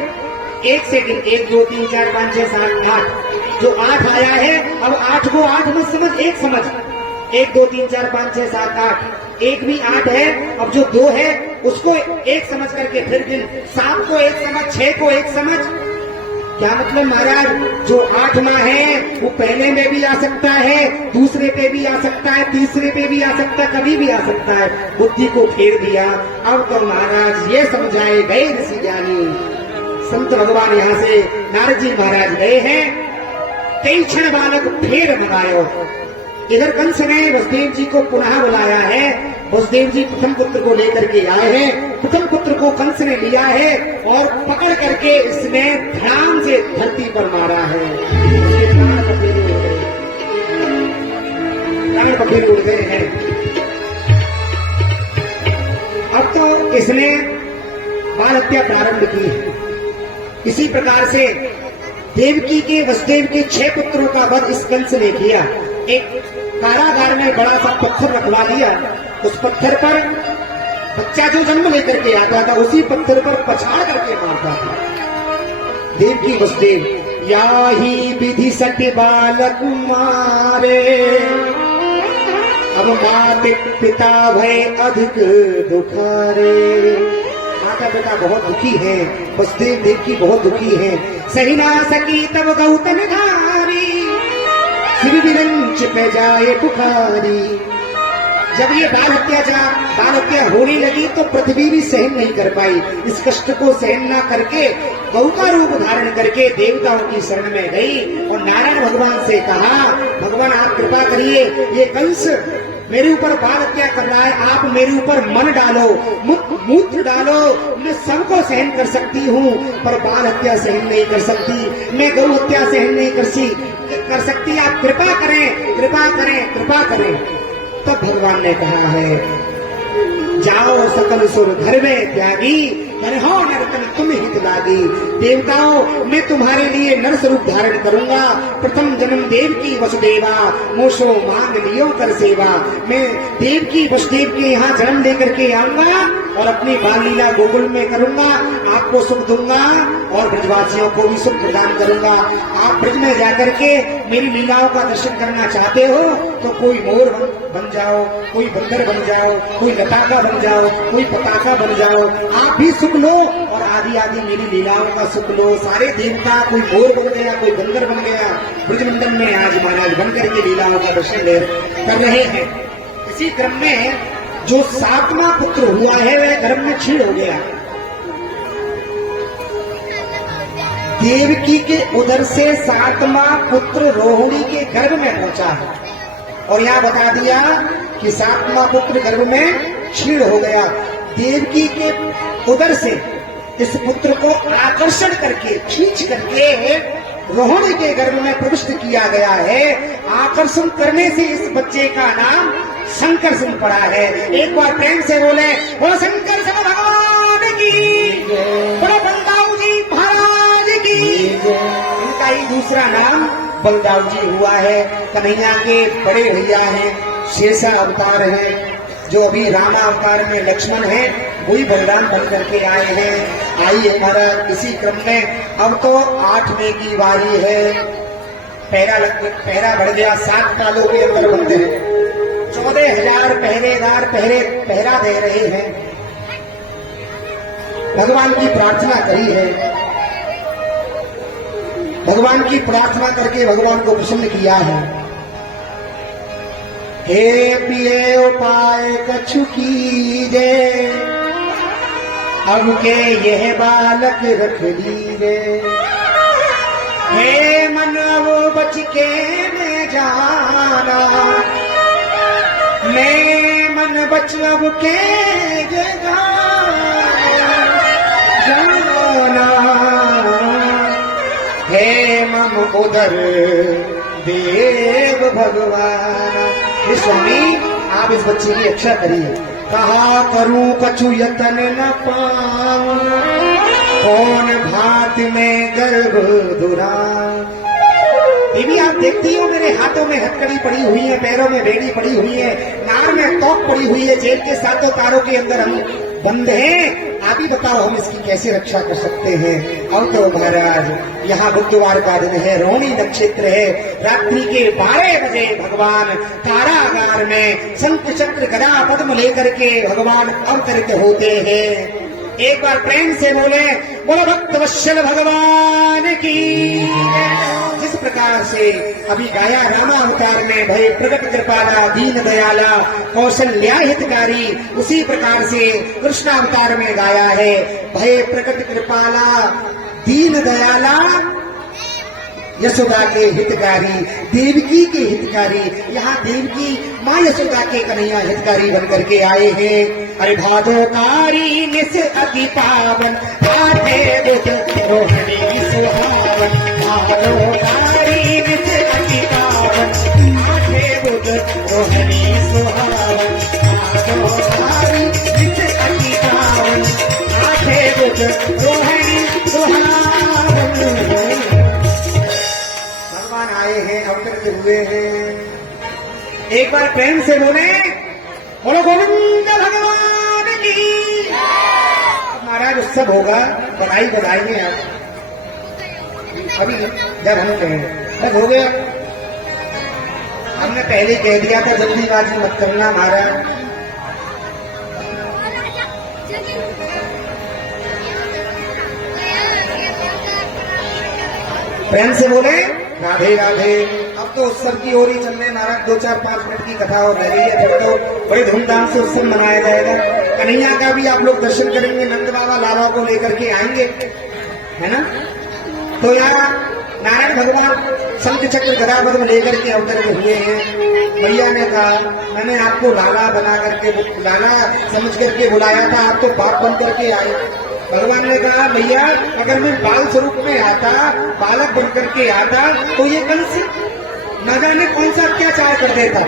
एक सेकंड, 1 2 3 4 5 6 7 8, जो 8 आया है, अब 8 को 8 मत समझ, 1 समझ। 1 2 3 4 5 6 7 8, एक भी 8 है, अब जो 2 है उसको 1 समझ करके फिर गिन। 7 को 1 समझ, 6 को 1 समझ। क्या मतलब महाराज, जो 8वां है वो पहले में भी आ सकता है, दूसरे पे भी आ सकता है, तीसरे पे भी आ सकता है, कभी भी आ सकता है। बुद्धि को फेर दिया। अब तो महाराज ये समझाए गए ऋषि ज्ञानी संत भगवान, यहाँ से नारद जी महाराज गए हैं। कई क्षण बालक फेर मंगायो। इधर कंस ने वसुदेव जी को पुनः बुलाया है। वसुदेव जी प्रथम पुत्र को लेकर के आए हैं। प्रथम पुत्र को कंस ने लिया है और पकड़ करके इसने ध्यान से धरती पर मारा है। उसके प्राण पखेरु उड़ गए, प्राण पखेरु उड़ गए हैं। अब तो इसने बाल हत्या प्रारंभ की। इसी प्रकार से देवकी के वसुदेव के 6 पुत्रों का वध इस कंस ने किया। एक कारागार में बड़ा सा पत्थर रखवा दिया। उस पत्थर पर बच्चा जो जन्म लेकर के आता था, उसी पत्थर पर पछाड़ करके मारता था। देवकी वसुदेव या ही विधि सट बालक मारे, अब माते पिता भय अधिक दुखारे। माता पिता बहुत दुखी हैं, वसुदेव देवकी बहुत दुखी हैं। सही ना सकी तब गौतम धारी, सिर विरंच पे जाए पुकारी। जब ये बाल हत्या होने लगी तो पृथ्वी भी सहन नहीं कर पाई। इस कष्ट को सहन न करके गौ का रूप धारण करके देवताओं की शरण में गई और नारायण भगवान से कहा, भगवान आप कृपा करिए, ये कंस मेरे ऊपर बाल हत्या कर रहा है, आप मेरे ऊपर मन डालो, मूत्र डालो। मैं सबको सहन कर सकती हूँ पर बाल हत्या सहन नहीं कर सकती, मैं गौ हत्या सहन नहीं कर सकती। आप कृपा करें, कृपा करें, कृपा करें। तब भगवान ने कहा है, जाओ सकल सुर घर में त्यागी, हो नर्तन तुम हित लागी। देवताओं मैं तुम्हारे लिए नर स्वरूप धारण करूंगा। प्रथम जन्म देव की वसुदेवा, मोशो मांग लियो कर सेवा। मैं देव की वसुदेव के यहाँ जन्म लेकर के आऊंगा और अपनी बाल लीला गोकुल में करूंगा। आपको सुख दूंगा और ब्रजवासियों को भी सुख प्रदान करूंगा। आप ब्रज में जाकर के मेरी लीलाओं का दर्शन करना चाहते हो तो कोई मोर बन जाओ, कोई बंदर बन जाओ, कोई लताका बन जाओ, कोई पताका बन जाओ। आप भी सुख लो और आदि आदि मेरी लीलाओं का सुख लो। सारे देवता कोई मोर बन गया, कोई बंदर बन गया, ब्रजमंडल में आज महाराज बनकर के लीलाओं का दर्शन कर रहे हैं। इसी क्रम में जो 7वां पुत्र हुआ है वह गर्भ में क्षीण हो गया। देवकी के उदर से 7वां पुत्र रोहिणी के गर्भ में पहुंचा है और यहाँ बता दिया कि 7वां पुत्र गर्भ में क्षीण हो गया। देवकी के उदर से इस पुत्र को आकर्षण करके खींच करके रोहिणी के गर्भ में प्रविष्ट किया गया है। आकर्षण करने से इस बच्चे का नाम शंकरसन पड़ा है। एक बार प्रेम से बोले, बोलो शंकरसन भगवान की, बोलो बलदाऊ जी महाराज की। इनका ही दूसरा नाम बलदाऊ जी हुआ है। कन्हैया के बड़े भैया हैं, शेषा अवतार है। जो अभी रामा अवतार में लक्ष्मण है वही बलराम बन करके आए हैं। आइए हमारा इसी क्रम में अब तो 8वें की बारी है। पहरा बढ़ गया, 7 तालों के अंदर बनते हैं। 14,000 पहरेदार पहरा दे रहे हैं। भगवान की प्रार्थना करी है, भगवान की प्रार्थना करके भगवान को प्रसन्न किया है। हे पिए उपाय कछु कीजे, अब के यह बालक रख लीजे। हे मन वो बच के मैं जाना, मैं मन बच अब के जाना। हे मम उदर देव भगवान। हे स्वामी आप इस बच्चे की रक्षा करिए। कहा करूं कछु यतन न पाऊं, कौन भात में गर्भ दुरा। देवी आप देखती हो मेरे हाथों में हथकड़ी पड़ी हुई है, पैरों में बेड़ी पड़ी हुई है, नार में तोप पड़ी हुई है, जेल के 7 तारों के अंदर हम बंद हैं। आप ही बताओ हम इसकी कैसे रक्षा कर सकते हैं। अब तो महाराज यहाँ बुधवार का दिन है, रोहिणी नक्षत्र है, रात्रि के 12 बजे भगवान कारागार में शंख चक्र गदा पद्म लेकर के भगवान अवतरित होते हैं। एक बार प्रेम से बोले, बोलो भक्त वत्सल भगवान की। जिस प्रकार से अभी गाया रामावतार में भय प्रकट कृपाला दीन दयाला कौशल्या हितकारी, उसी प्रकार से कृष्णावतार में गाया है भय प्रकट कृपाला दीन दयाला यशोदा के हितकारी, देवकी के हितकारी। यहाँ देवकी माँ यशोदा के कन्हैया हितकारी बनकर के आए हैं। अरे भादोकारी निस अति पावन आठे बुध रोहिणी सुहावन, भादोकारी निस अति पावन आठे बुध रोहिणी सुहावन, भादोकारी निस अति पावन आठे बुध रोहिणी सुहावन। आए हैं, अवतरित हुए हैं। एक बार प्रेम से बोले, बोलो गोविंद भगवान की। अब महाराज उत्सव होगा, बधाई बधाई में आप अभी जब हम कहें हो गया। हमने पहले कह दिया था जल्दीबाजी मत करना महाराज। प्रेम से बोले राधे राधे। अब तो उत्सव की ओर ही चल रहे महाराज, 2-4-5 मिनट की कथा और रह गई है, फिर तो बड़े धूमधाम से उत्सव मनाया जाएगा। कन्हैया का भी आप लोग दर्शन करेंगे, नंद बाबा लाला को लेकर के आएंगे, है ना। तो यहाँ नारायण भगवान शंख चक्र गदा पद्म लेकर के अवतरित हुए हैं। भैया ने कहा मैंने आपको लाला बना करके, लाला समझ करके बुलाया था, आप तो बाप बन करके आए। भगवान ने कहा भैया अगर मैं बाल स्वरूप में आता, बालक बनकर के आता, तो ये कंस न जाने कौन सा अत्याचार कर देता।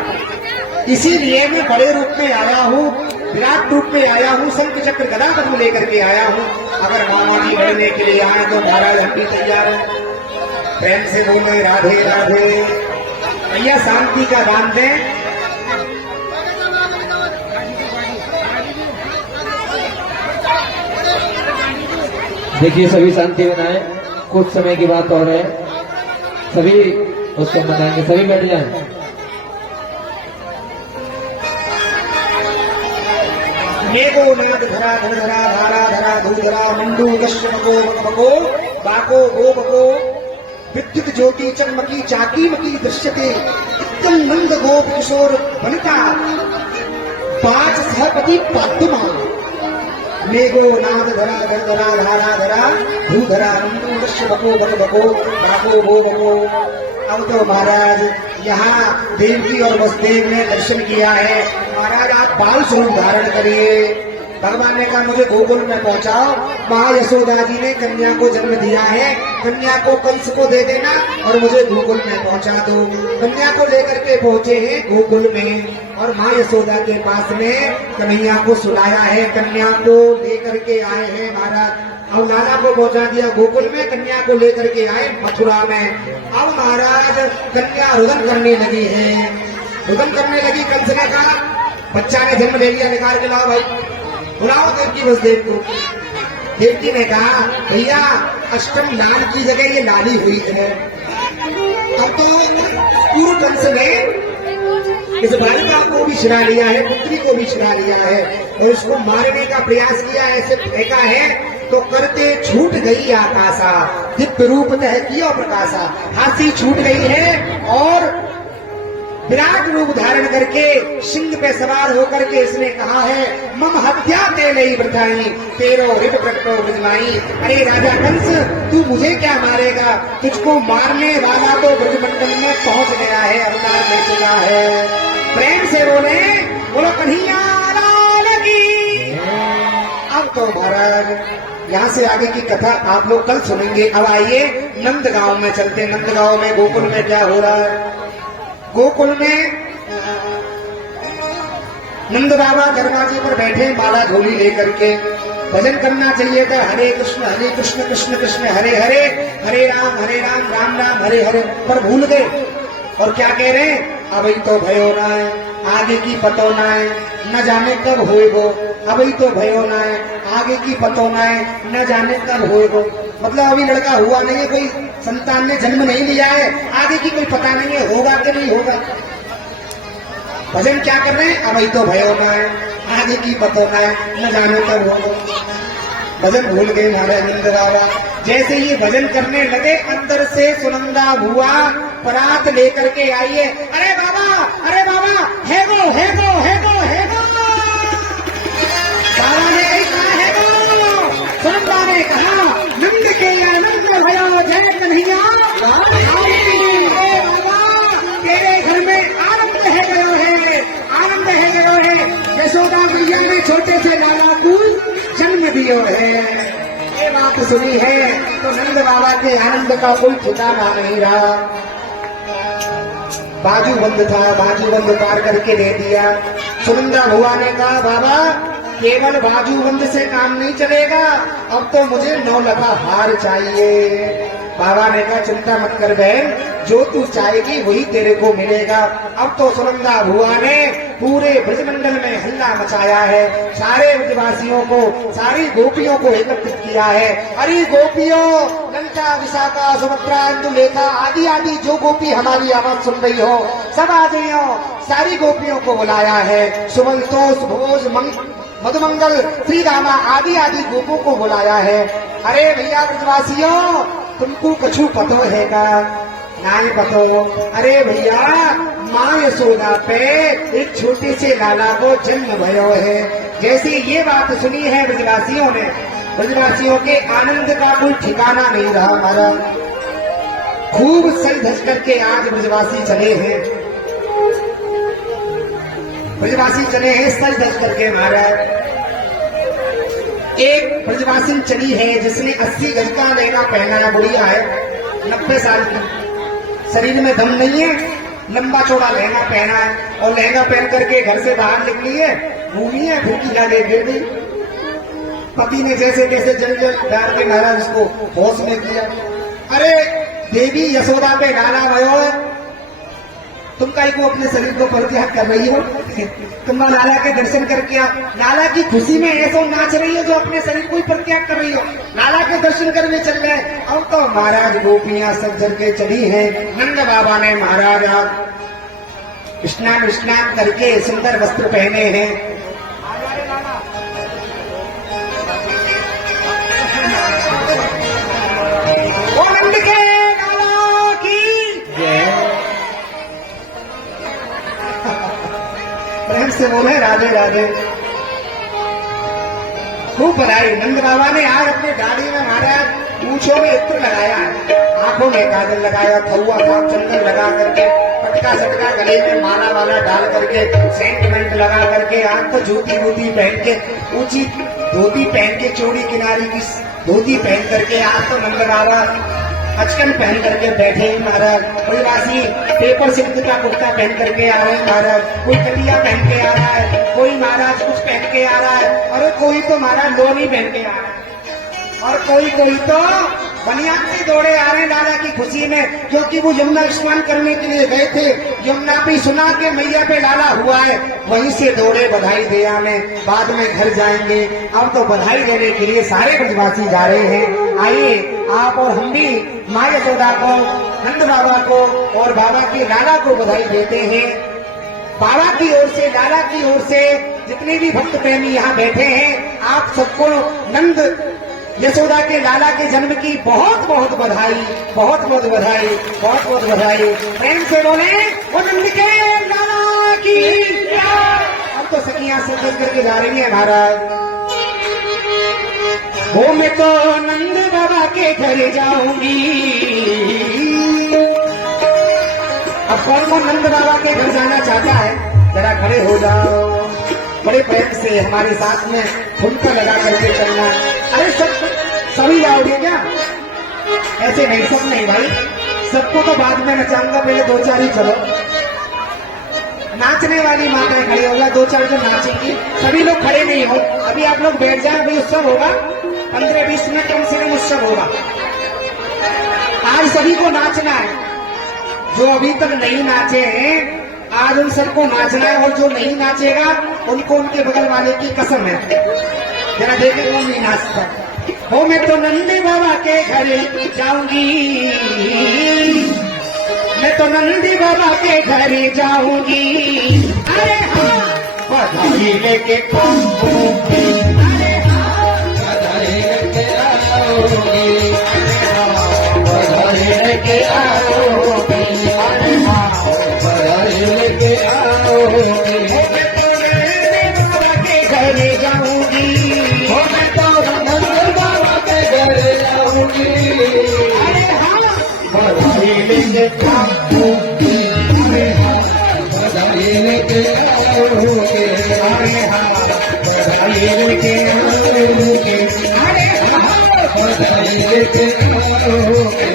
इसीलिए मैं बड़े रूप में आया हूँ, विराट रूप में आया हूँ, शंख चक्र गदा पद्म लेकर के आया हूँ। अगर मामाजी बढ़ने के लिए आए तो महाराज हम भी तैयार हैं। प्रेम से बोले राधे राधे। भैया शांति का दान दें। देखिए सभी शांति बनाए, कुछ समय की बात और है, सभी उसको मनाएंगे, सभी बैठ जाए। मेघो नाद धरा धन धरा धारा धरा धूधरा मंडू कश्यपको मको बाको गो बको विद्युत ज्योति चमकी चाकी मकी दृश्यते इत्तम नंद गोप किशोर वनिता पांच सहपति पाद्मा। मेघो नाद धरा धन धरा धारा धरा धूधरा मंडू कश्यपको बको बाको गो बको। अब तो महाराज यहाँ देवकी और वसुदेव ने दर्शन किया है। महाराज आप बाल स्वरूप धारण करिए। भगवान ने कहा मुझे गोकुल में पहुंचाओ। माँ यशोदा जी ने कन्या को जन्म दिया है, कन्या को कंस को दे देना और मुझे गोकुल में पहुंचा दो। कन्या को लेकर के पहुंचे हैं गोकुल में और माँ यशोदा के पास में कन्हैया को सुलाया है, कन्या को लेकर के आए हैं महाराज। अब लाला को पहुंचा दिया गोकुल में, कन्या को लेकर के आए मथुरा में। अब महाराज कन्या रुदन करने लगी है, रुदन करने लगी। कंस ने कहा बच्चा ने जन्म ले लिया, निकाल के लाओ भाई, बुलाओ देवकी वसुदेव को। देवकी ने कहा भैया अष्टम लाल की जगह ये लाली हुई है। अब तो पूर्व कंस ने इस बालिका को भी छिड़ा लिया है, पुत्री को भी छिड़ा लिया है और उसको मारने का प्रयास किया, ऐसे फेंका है तो करते छूट गई आकाशा, दिव्य रूप तह किया प्रकाशा। हाथी छूट गई है और विराट रूप धारण करके सिंह पे सवार होकर के इसने कहा है मम हत्या ते नहीं बृथाई तेरो रिप प्रकटो ब्रजमाई। अरे राजा कंस तू मुझे क्या मारेगा, तुझको मारने वाला तो ब्रजमंडल में पहुंच गया है, अवतार ले चुका है। प्रेम से बोले बोलो कन्हैया लाल की। अब तो महाराज यहाँ से आगे की कथा आप लोग कल सुनेंगे। अब आइए नंद गांव में चलते। नंद गांव में गोकुल में क्या हो रहा है। गोकुल में नंद बाबा दरवाजे पर बैठे माला झोली लेकर के। भजन करना चाहिए था हरे कृष्ण कृष्ण कृष्ण हरे हरे, हरे राम राम राम हरे हरे, पर भूल गए। और क्या कह रहे हैं अभी तो भयो ना है, आगे की पतो ना है, न जाने कब होएगो, अभी तो भयो ना है, आगे की पतो न जाने कब होएगा। मतलब अभी लड़का हुआ नहीं है, कोई संतान ने जन्म नहीं लिया है, आगे की कोई पता नहीं है होगा कि नहीं होगा। भजन क्या कर रहे हैं, अभी तो भयो ना है, आगे की पतो न जाने कब होगा। भजन भूल गए महाराज नंद बाबा। जैसे ये भजन करने लगे, अंदर से सुनंदा बुआ परात लेकर के आइए, अरे बाबा है गो है गो है गो है गो। बाबा ने कहा है गो, सुनंदा ने कहा नंद के आनंद भयो जय कन्हैया। तेरे घर में आनंद है गयो है, आनंद है गयो है। यशोदा मैया ने छोटे से लाला को जन्म दियो है। ये बात सुनी है तो नंद बाबा के आनंद का कोई ठिकाना नहीं रहा। बाजू बंद था, बाजू बंद पार करके दे दिया। सुनंदा बुआ ने कहा बाबा केवल बाजू बंद से काम नहीं चलेगा, अब तो मुझे 9 लखा हार चाहिए। बाबा ने कहा चिंता मत कर बहन, जो तू चाहेगी वही तेरे को मिलेगा। अब तो सुनंदा बुआ ने पूरे ब्रजमंडल में हल्ला मचाया है, सारे ब्रजवासियों को, सारी गोपियों को एकत्रित किया है। अरे गोपियों, ललिता, विशाखा, सुभद्रा, इंदुलेखा आदि आदि जो गोपी हमारी आवाज सुन रही हो, सब आ गई हो। सारी गोपियों को बुलाया है, सुमंतोष, भोज, मधुमंगल, श्री रामा आदि आदि गोपों को बुलाया है। अरे भैया ब्रजवासियों, तुमको कछु पतो है का? नाई पतो। अरे भैया माँ यशोदा पे एक छोटे से लाला को जन्म भयो है। जैसे ये बात सुनी है ब्रजवासियों ने, ब्रजवासियों के आनंद का कोई ठिकाना नहीं रहा। हमारा खूब सज धज करके आज ब्रजवासी चले हैं, ब्रजवासी चले हैं सज धज करके। महाराज एक ब्रजवासी चली है जिसने 80 गज का लहंगा पहना है, बुढ़िया है 90 साल की, शरीर में दम नहीं है, लंबा चौड़ा लहंगा पहना है और लहंगा पहन करके घर से बाहर निकली है, घूमी है, फिर लगे गिर गई। पति ने जैसे कैसे जल डाल के महाराज उसको होश में किया। अरे देवी यशोदा पे गाना भयो है, तुम काई को अपने शरीर को परित्याग कर रही हो? तुम लाला के दर्शन करके लाला की खुशी में ऐसा नाच रही हो जो अपने शरीर को ही परित्याग कर रही हो। लाला के दर्शन करने चल गए। अब तो महाराज गोपियां सब जल के चली हैं। नंद बाबा ने महाराज स्नान करके सुंदर वस्त्र पहने हैं। ओ नंद के लाला की प्रेम से बोले राधे राधे। खूब बधाई। नंद बाबा ने आज अपने दाढ़ी में महाराज पूंछों में इत्र लगाया है, आंखों में काजल लगाया, थौआ भाव चंदन लगा करके, पटका सटका गले में माला वाला डाल करके, सेंटिमेंट लगा करके, आंख तो जूती वूती पहन के, ऊंची धोती पहन के, चौड़ी किनारी की धोती पहन करके, आज तो नंद बाबा अचकन पहन करके बैठे हैं। महाराज ब्रजवासी पेपर सिल्क का कुर्ता पहन करके आ रहे हैं। महाराज कोई कटिया पहन के आ रहा है, कोई महाराज कुछ पहन के आ रहा है, और कोई तो महाराज लोनी पहन के आ रहा है, और कोई तो बनियान से दौड़े आ रहे हैं लाला की खुशी में, क्योंकि वो यमुना स्नान करने के लिए गए थे। यमुना पे सुना के मैया पे लाला हुआ है, वहीं से दौड़े बधाई दिया में, बाद में घर जाएंगे। अब तो बधाई देने के लिए सारे ब्रजवासी जा रहे हैं। आइए आप और हम भी माँ यशोदा को, नंद बाबा को और बाबा के लाला को बधाई देते हैं। बाबा की ओर से, लाला की ओर से जितने भी भक्त प्रेमी यहाँ बैठे हैं, आप सबको नंद यशोदा के लाला के जन्म की बहुत बहुत बधाई, बहुत बहुत बधाई, बहुत बहुत बधाई। प्रेम से बोले वो नंद के लाला की। अब तो सखियां सब करके जा रही है महाराज। वो मैं तो नंद बाबा के घर जाऊंगी। अब कौन कौन नंद बाबा के घर जाना चाहता है, जरा खड़े हो जाओ, बड़े प्रेम से हमारे साथ में ठुमका लगा करके चलना। अरे सभी जाओगे क्या? ऐसे नहीं, सब नहीं भाई, सबको तो बाद में नचाऊंगा, पहले 2-4 ही चलो। नाचने वाली माताएं खड़े होगा, 2-4 जो नाचेंगी, सभी लोग खड़े नहीं हो। अभी आप लोग बैठ जाए, अभी उत्सव होगा, 15-20 मिनट कम से कम उत्सव होगा। आज सभी को नाचना है, जो अभी तक नहीं नाचे हैं आज उन सबको नाचना है, और जो नहीं नाचेगा उनको उनके बगल वाले की कसम है। जरा देखे कौन नहीं नाचता। हो मैं तो नंदी बाबा के घर जाऊंगी, मैं तो नंदी बाबा के घर जाऊंगी। अरे हाँ बधाई लेके आऊंगी, अरे हाँ बधाई लेके आओगे, बधाई लेके आऊंगी, अरे हाँ बधाई लेके आओगे। मैं तो नंदी बाबा के घर जाऊंगी, हो मैं तो नंद बाबा के घर जाऊंगी, अरे हाँ बधाई लेके आऊंगी, अरे हाँ बधाई लेके आओगे, अरे हाँ बधाई लेके आऊंगी, अरे हाँ बधाई लेके आओगे।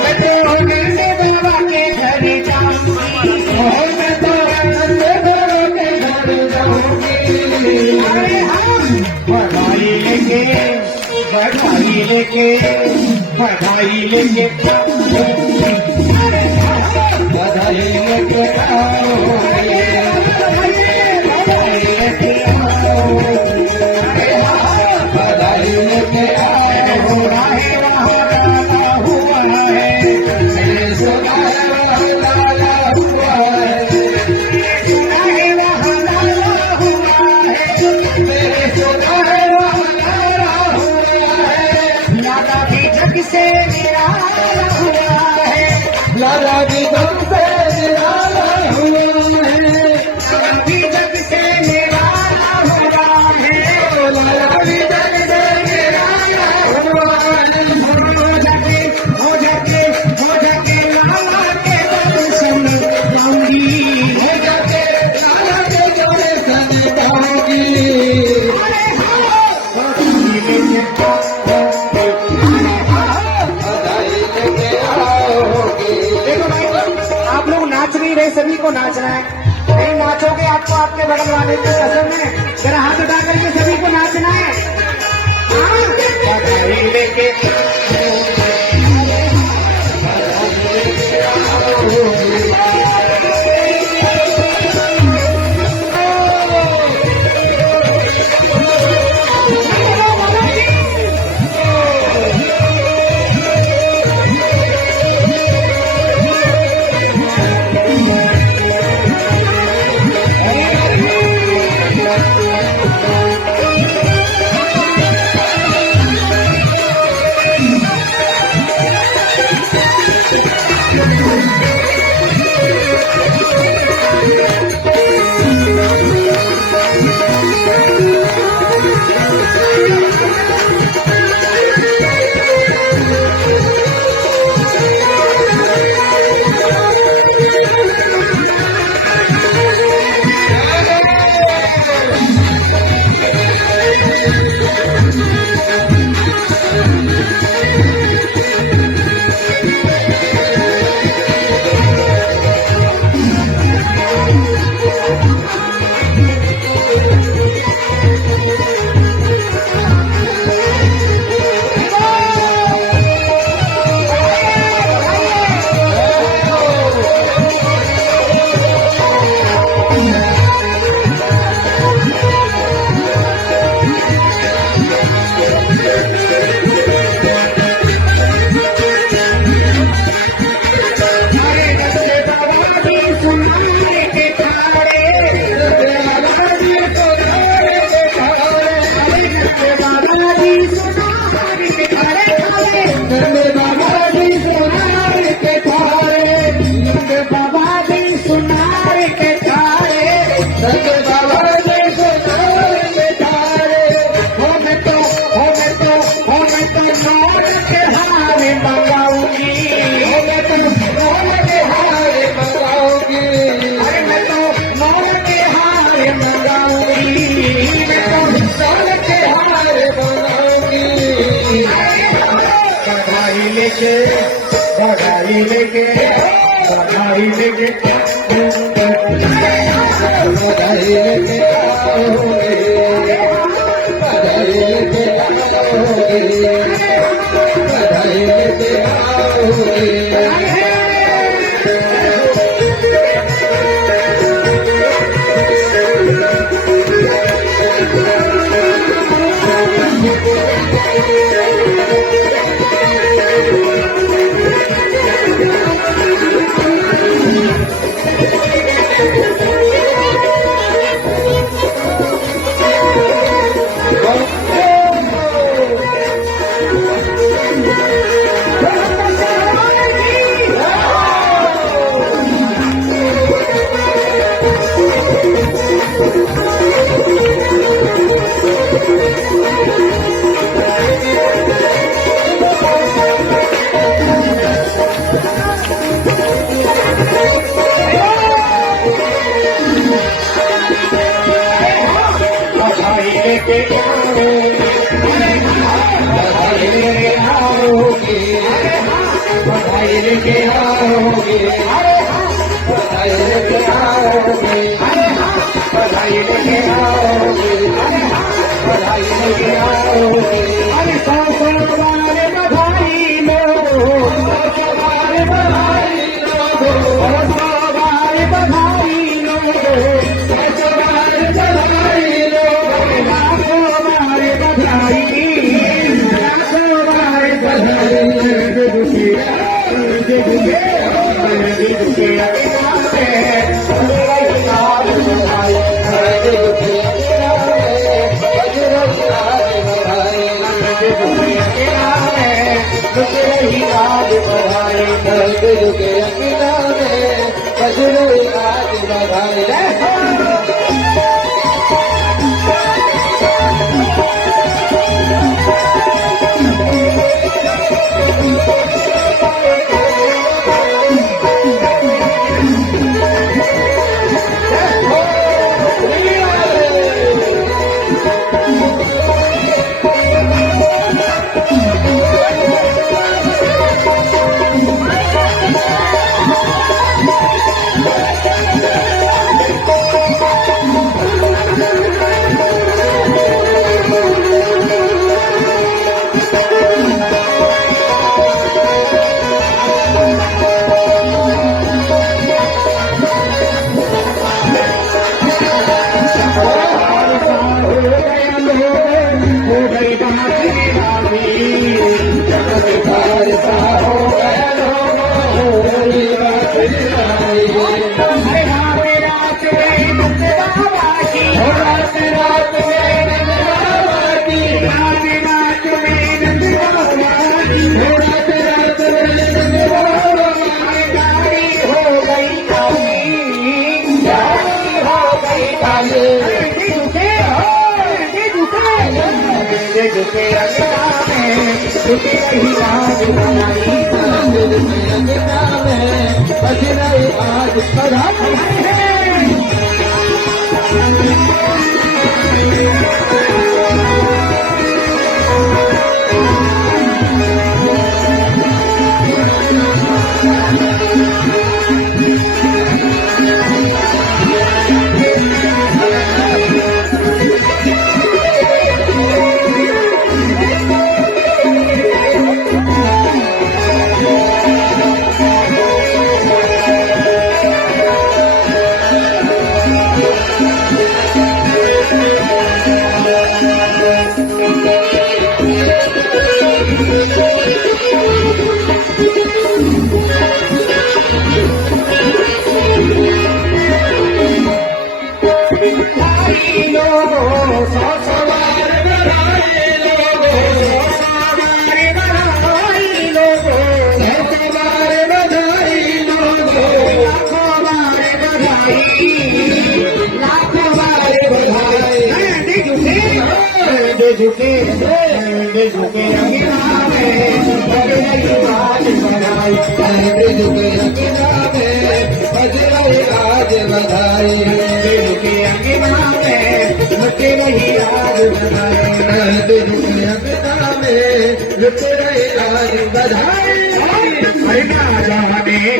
मैं तो नंदी बाबा के घर जाऊंगी, मैं तो नंद बाबा के घर जाऊंगी, अरे हाँ बधाई लेके बधाई लेके बधाई लेके बधाई लेके आओगे, बधाई लेके बधाई लेके आओगे। हुआ है वहाँ डाला हुआ है, मेरे सोनार लाला हुआ है, सुना है वहाँ डाला हुआ है, मेरे सोनार लाला हुआ है। लाला भी जग से निराला हुआ है, लाला भी दम से निराला हुआ है, लाला भी जग से निराला हुआ है, लाला भी दम से निराला हुआ है। हो जाके लाला के दर्शन जाऊंगी, हो जाके लाला के जोड़े सन पाऊंगी, अरे हाँ बधाई लेके बधाई लेके आओगे। देखो भाई आप लोग नाच नहीं रहे, सभी को नाचना है। नहीं नाचोगे आपको आपके बगल वाले की कसम है, जरा हाथ उठा करके सभी को नाचना है। हाँ? बधाई लेके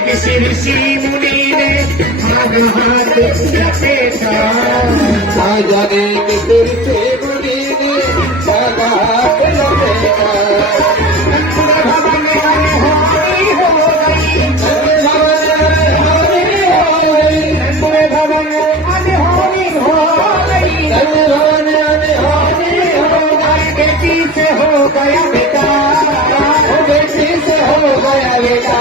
किसी ऋषि मुनि हाथ लपेटा, ना जाने कि फिर से मुझे ने क्या हाथ लपेटा। भवन अनहोनी हो गई, पूरे भवन अनहोनी हो गई, बेटी से हो गया बेटा, बेटी से हो गया बेटा।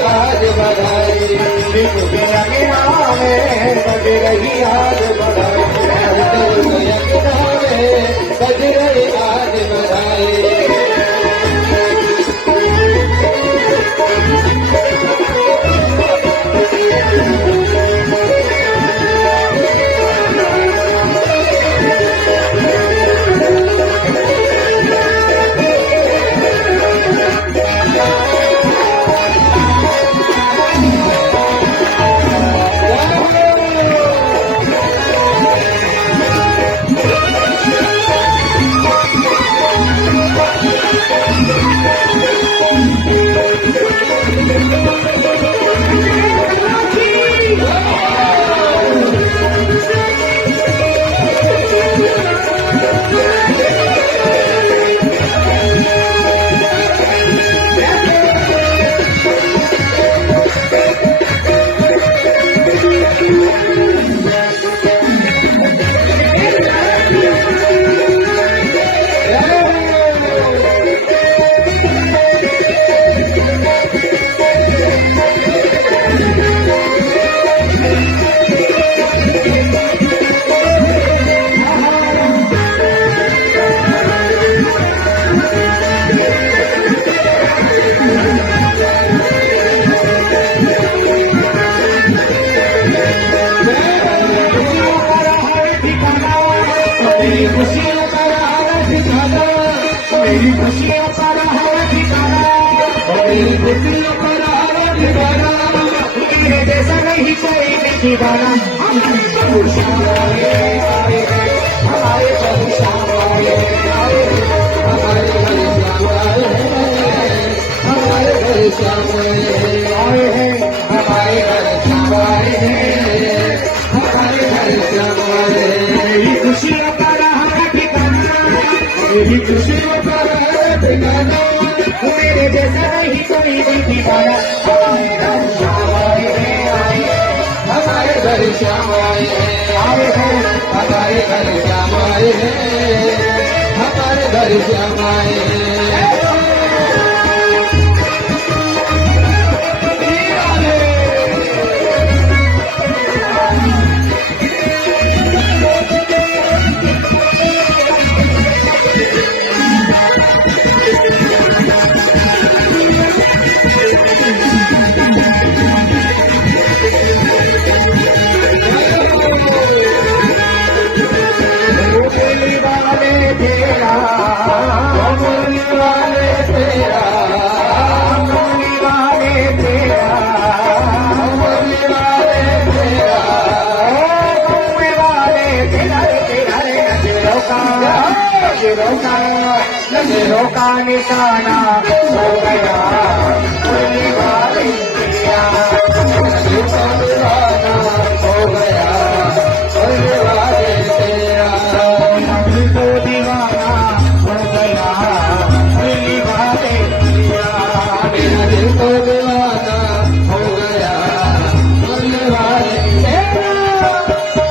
आज बधाई बज रही आज बधाई, बज रही आज बधाई। मेरी खुशियों का रहा ठिकाना, मेरी खुशियों का रहा ठिकाना, मेरी खुशियों का रहा ठिकाना। मेरे जैसा नहीं कोई भी दीवाना। हमारे परेशान वाले आए हैं, हमारे परेशान वाले आए हैं, हमारे परेशान वाले हैं, हमारे परेशान वाले आए हैं, हमारे परेशान वाले हैं, हमारे परेशान वाले। मेरी खुशियों का रहा ठिकाना, मेरी खुशियों का रहा ठिकाना, मेरे जैसा नहीं कोई भी दीवाना। हमारे घर श्याम आए हैं, हमारे घर श्याम आए हैं, आए हैं, हमारे घर श्याम आए हैं, हमारे घर श्याम आए हैं। नजरों का निशाना हो गया, कोई वाले तेरा हो गया कोई वाले तेरा, दिल को दीवाना हो गया, कोई वाले तेरा मेरा दिल को दीवाना हो गया कोई वाले तेरा।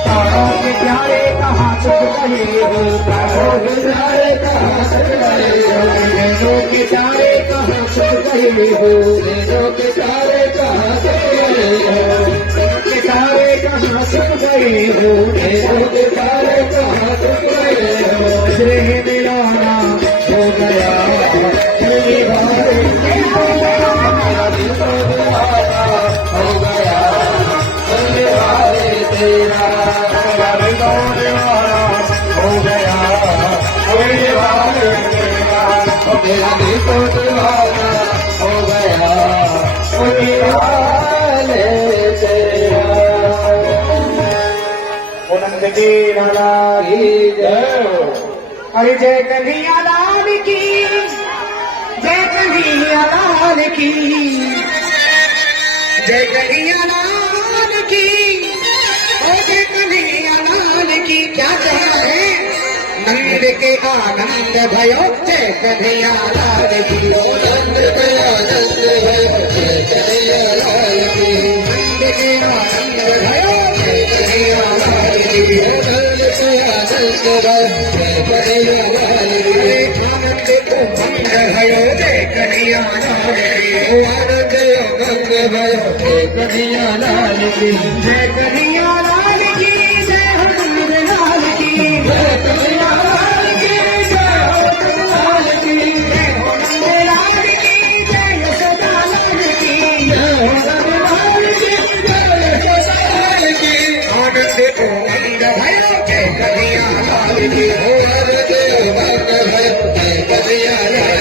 तारों के प्यारे कहाँ छुप गए हो, तारों के प्यारे कहाँ छुप गए हो, नैनों के प्यारे कहाँ छुप गए हो, नैनों के तारे कहाँ छुप गए हो, के तारे कहाँ छुप गए हो, नैनों के तारे कहाँ छुप गए हो। नजरें मिलाना हो गया, कोई वाले तेरा मेरा दिल को दीवाना हो गया कोई वाले तेरा, दिल को दीवाना हो गया, कोई वाले तेरा मेरा दिल को दीवाना हो गया कोई वाले तेरा। बुलंद की नाला की जय। अरे जय कन्हैया लाल की, जय कन्हैया लाल की, जय कन्हैया लाल की, ओ जय कन्हैया लाल की। क्या चाह है? नंद के आनंद भयो जय कन्हैया लाल की, ओ नंद के आनंद भयो जय कन्हैया लाल की, नंद के आनंद भयो जय कन्हैया लाल की, ओ नंद के आनंद भयो जय कन्हैया लाल की, आनंद उमंग भयो जय कन्हैया लाल की, ओ आनंद उमंग भयो जय कन्हैया लाल की, जय कन्हैया लाल की, जय हो नंद लाल की, जय कन्हैया लाल की, जय हो नंद लाल की, जय हो नंद लाल की, जय यशोदा लाल की, जय हो नंद लाल की, जय यशोदा लाल की, आनंद उमंग भयो जय कन्हैया लाल की, ओ आनंद उमंग भयो जय कन्हैया लाल की,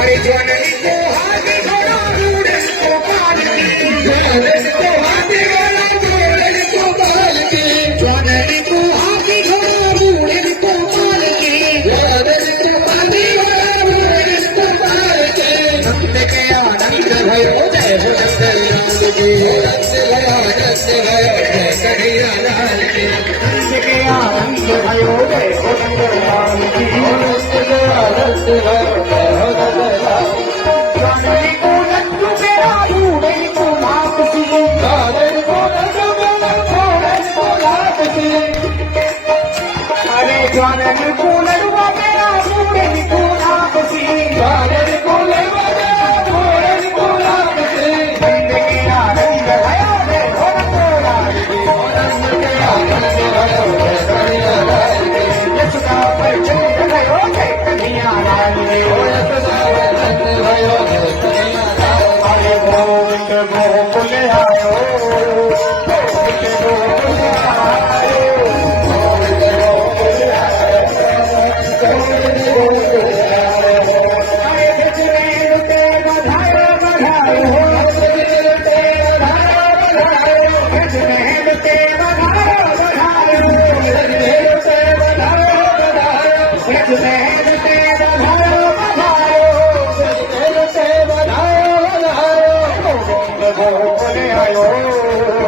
अरे जननी को हाथी घोड़ा रूढ़ को पाल की, जननी को हाथी घोड़ा रूढ़ को पाल की, जननी को हाथी घोड़ा रूढ़ को पाल की, जननी को हाथी घोड़ा रूढ़ को पाल की, नंद के आनंद भयो जय हो नंद लाल की, नंद के आनंद भयो जय कन्हैया लाल की, नंद के आनंद भयो जय हो नंद लाल की, नंद के आनंद भयो जय हो नंद लाल की, जननी को नंद मेरा रूढ़ को लाभ सी, जननी को नंद मेरा रूढ़ को लाभ सी, अरे जननी को लड़वा मेरा रूढ़ को लाभ सी, जननी को लड़वा मेरा रूढ़ को लाभ सी, नंद के आनंद भयो जय हो नंद लाल की, नंद के आनंद भयो जय कन्हैया लाल की, यशोदा पर चंद भयो जय कन्हैया लाल की, यशोदा पर चंद भयो जय कन्हैया लाल की, अरे गोविंद गोकुल आयो, गोविंद गोकुल आयो, गोविंद गोकुल आयो, गोविंद गोकुल आयो, अरे जजमेर ते बधायो बधायो, जजमेर ते बधायो बधायो, जजमेर ते बधायो बधायो, जजमेर ते बधायो बधायो, जजमेर ते बधायो बधायो, जजमेर ते बधायो बधायो, गोविंद गोकुल आयो, गोविंद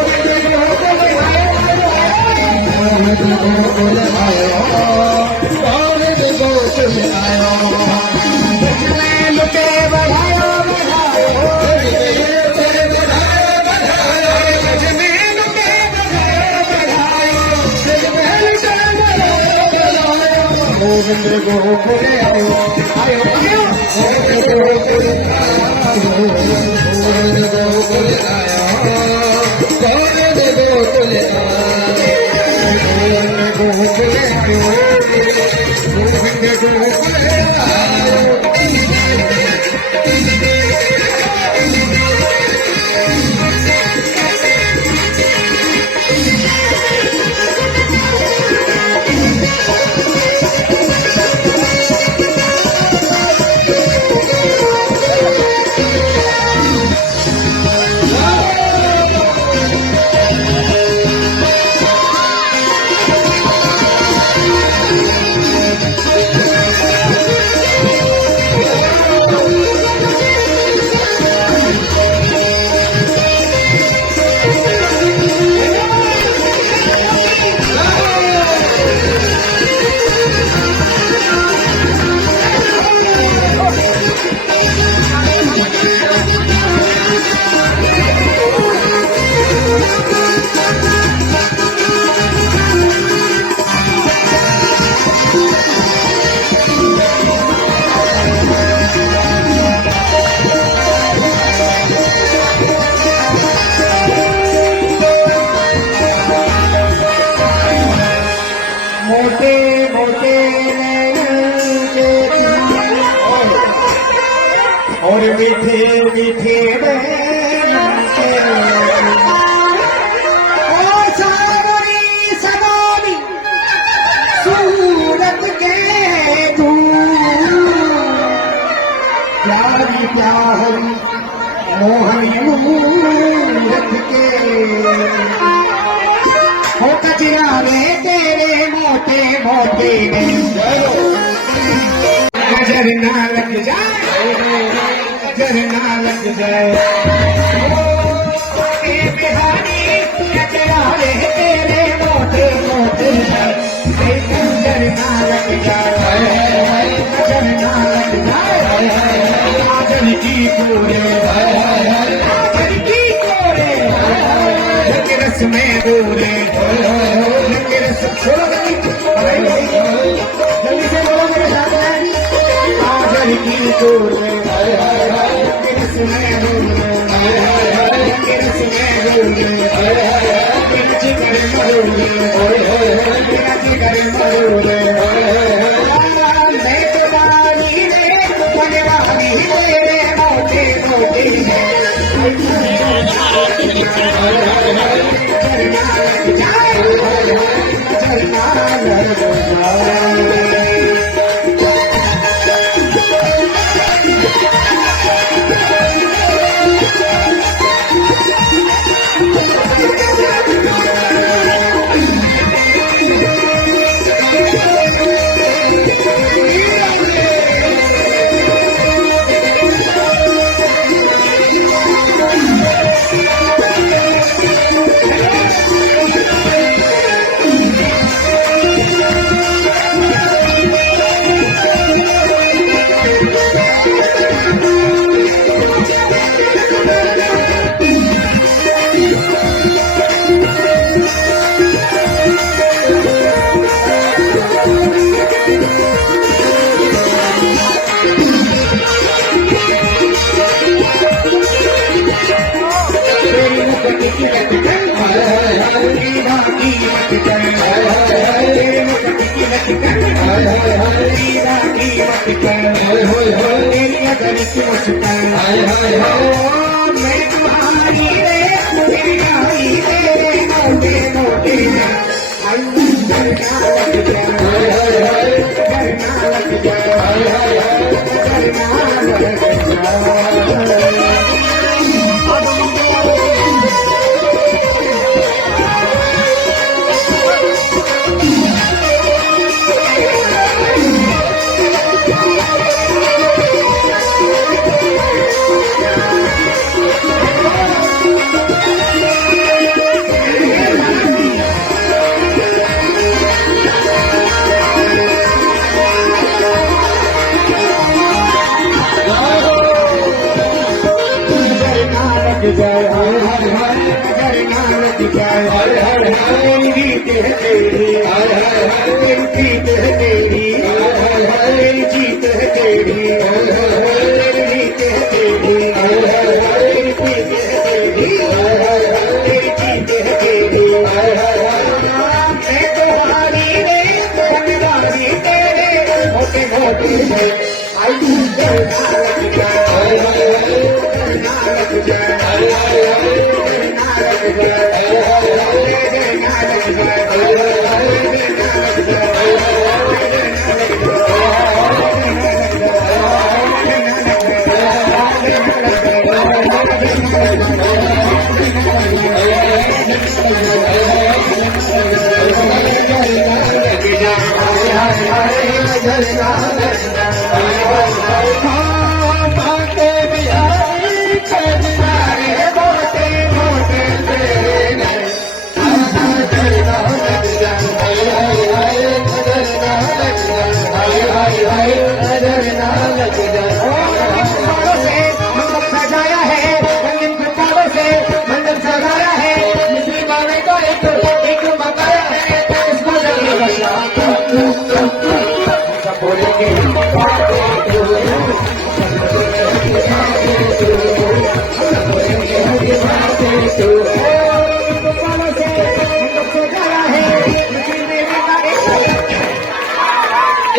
गोकुल आयो, गोविंद गोकुल आयो, गोविंद गोकुल आयो, गोविंद गोकुल आयो, गोविंद गोकुल आयो, गोविंद गोकुल आयो, गोविंद गोकुल आयो, गोविंद गोकुल Thank you. और मीठे मीठे सागरी सदानी सूरत के तू प्यारी प्यारी मोहनी मूरत के हो कचरा रे तेरे मोटे मोटे नजर ना लग जाए नजर ना लग जाए बिहारी कचरा रे तेरे मोटे मोटे नजर ना लग जाए नजर ना लग जाए आजन की पूरे आजन की कोरे रस में बोले रस छोड़ो जल्दी से बोलो मेरे साथ आजन की कोरे रस में बोले रस में बोले जिगर मरोले जिगर मरोले मैं तुम्हारी रे बनवानी तेरे मोटे मोटे मैं तुम्हारी रे तेरे मोटे मोटे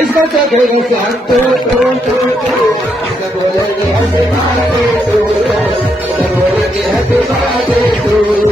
इसको बोलेंगे हैप्पी बर्थडे टू यू, सब बोलेंगे हैप्पी बर्थडे टू यू।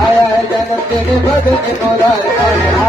आया है जन्म तेरे बदन मोरा।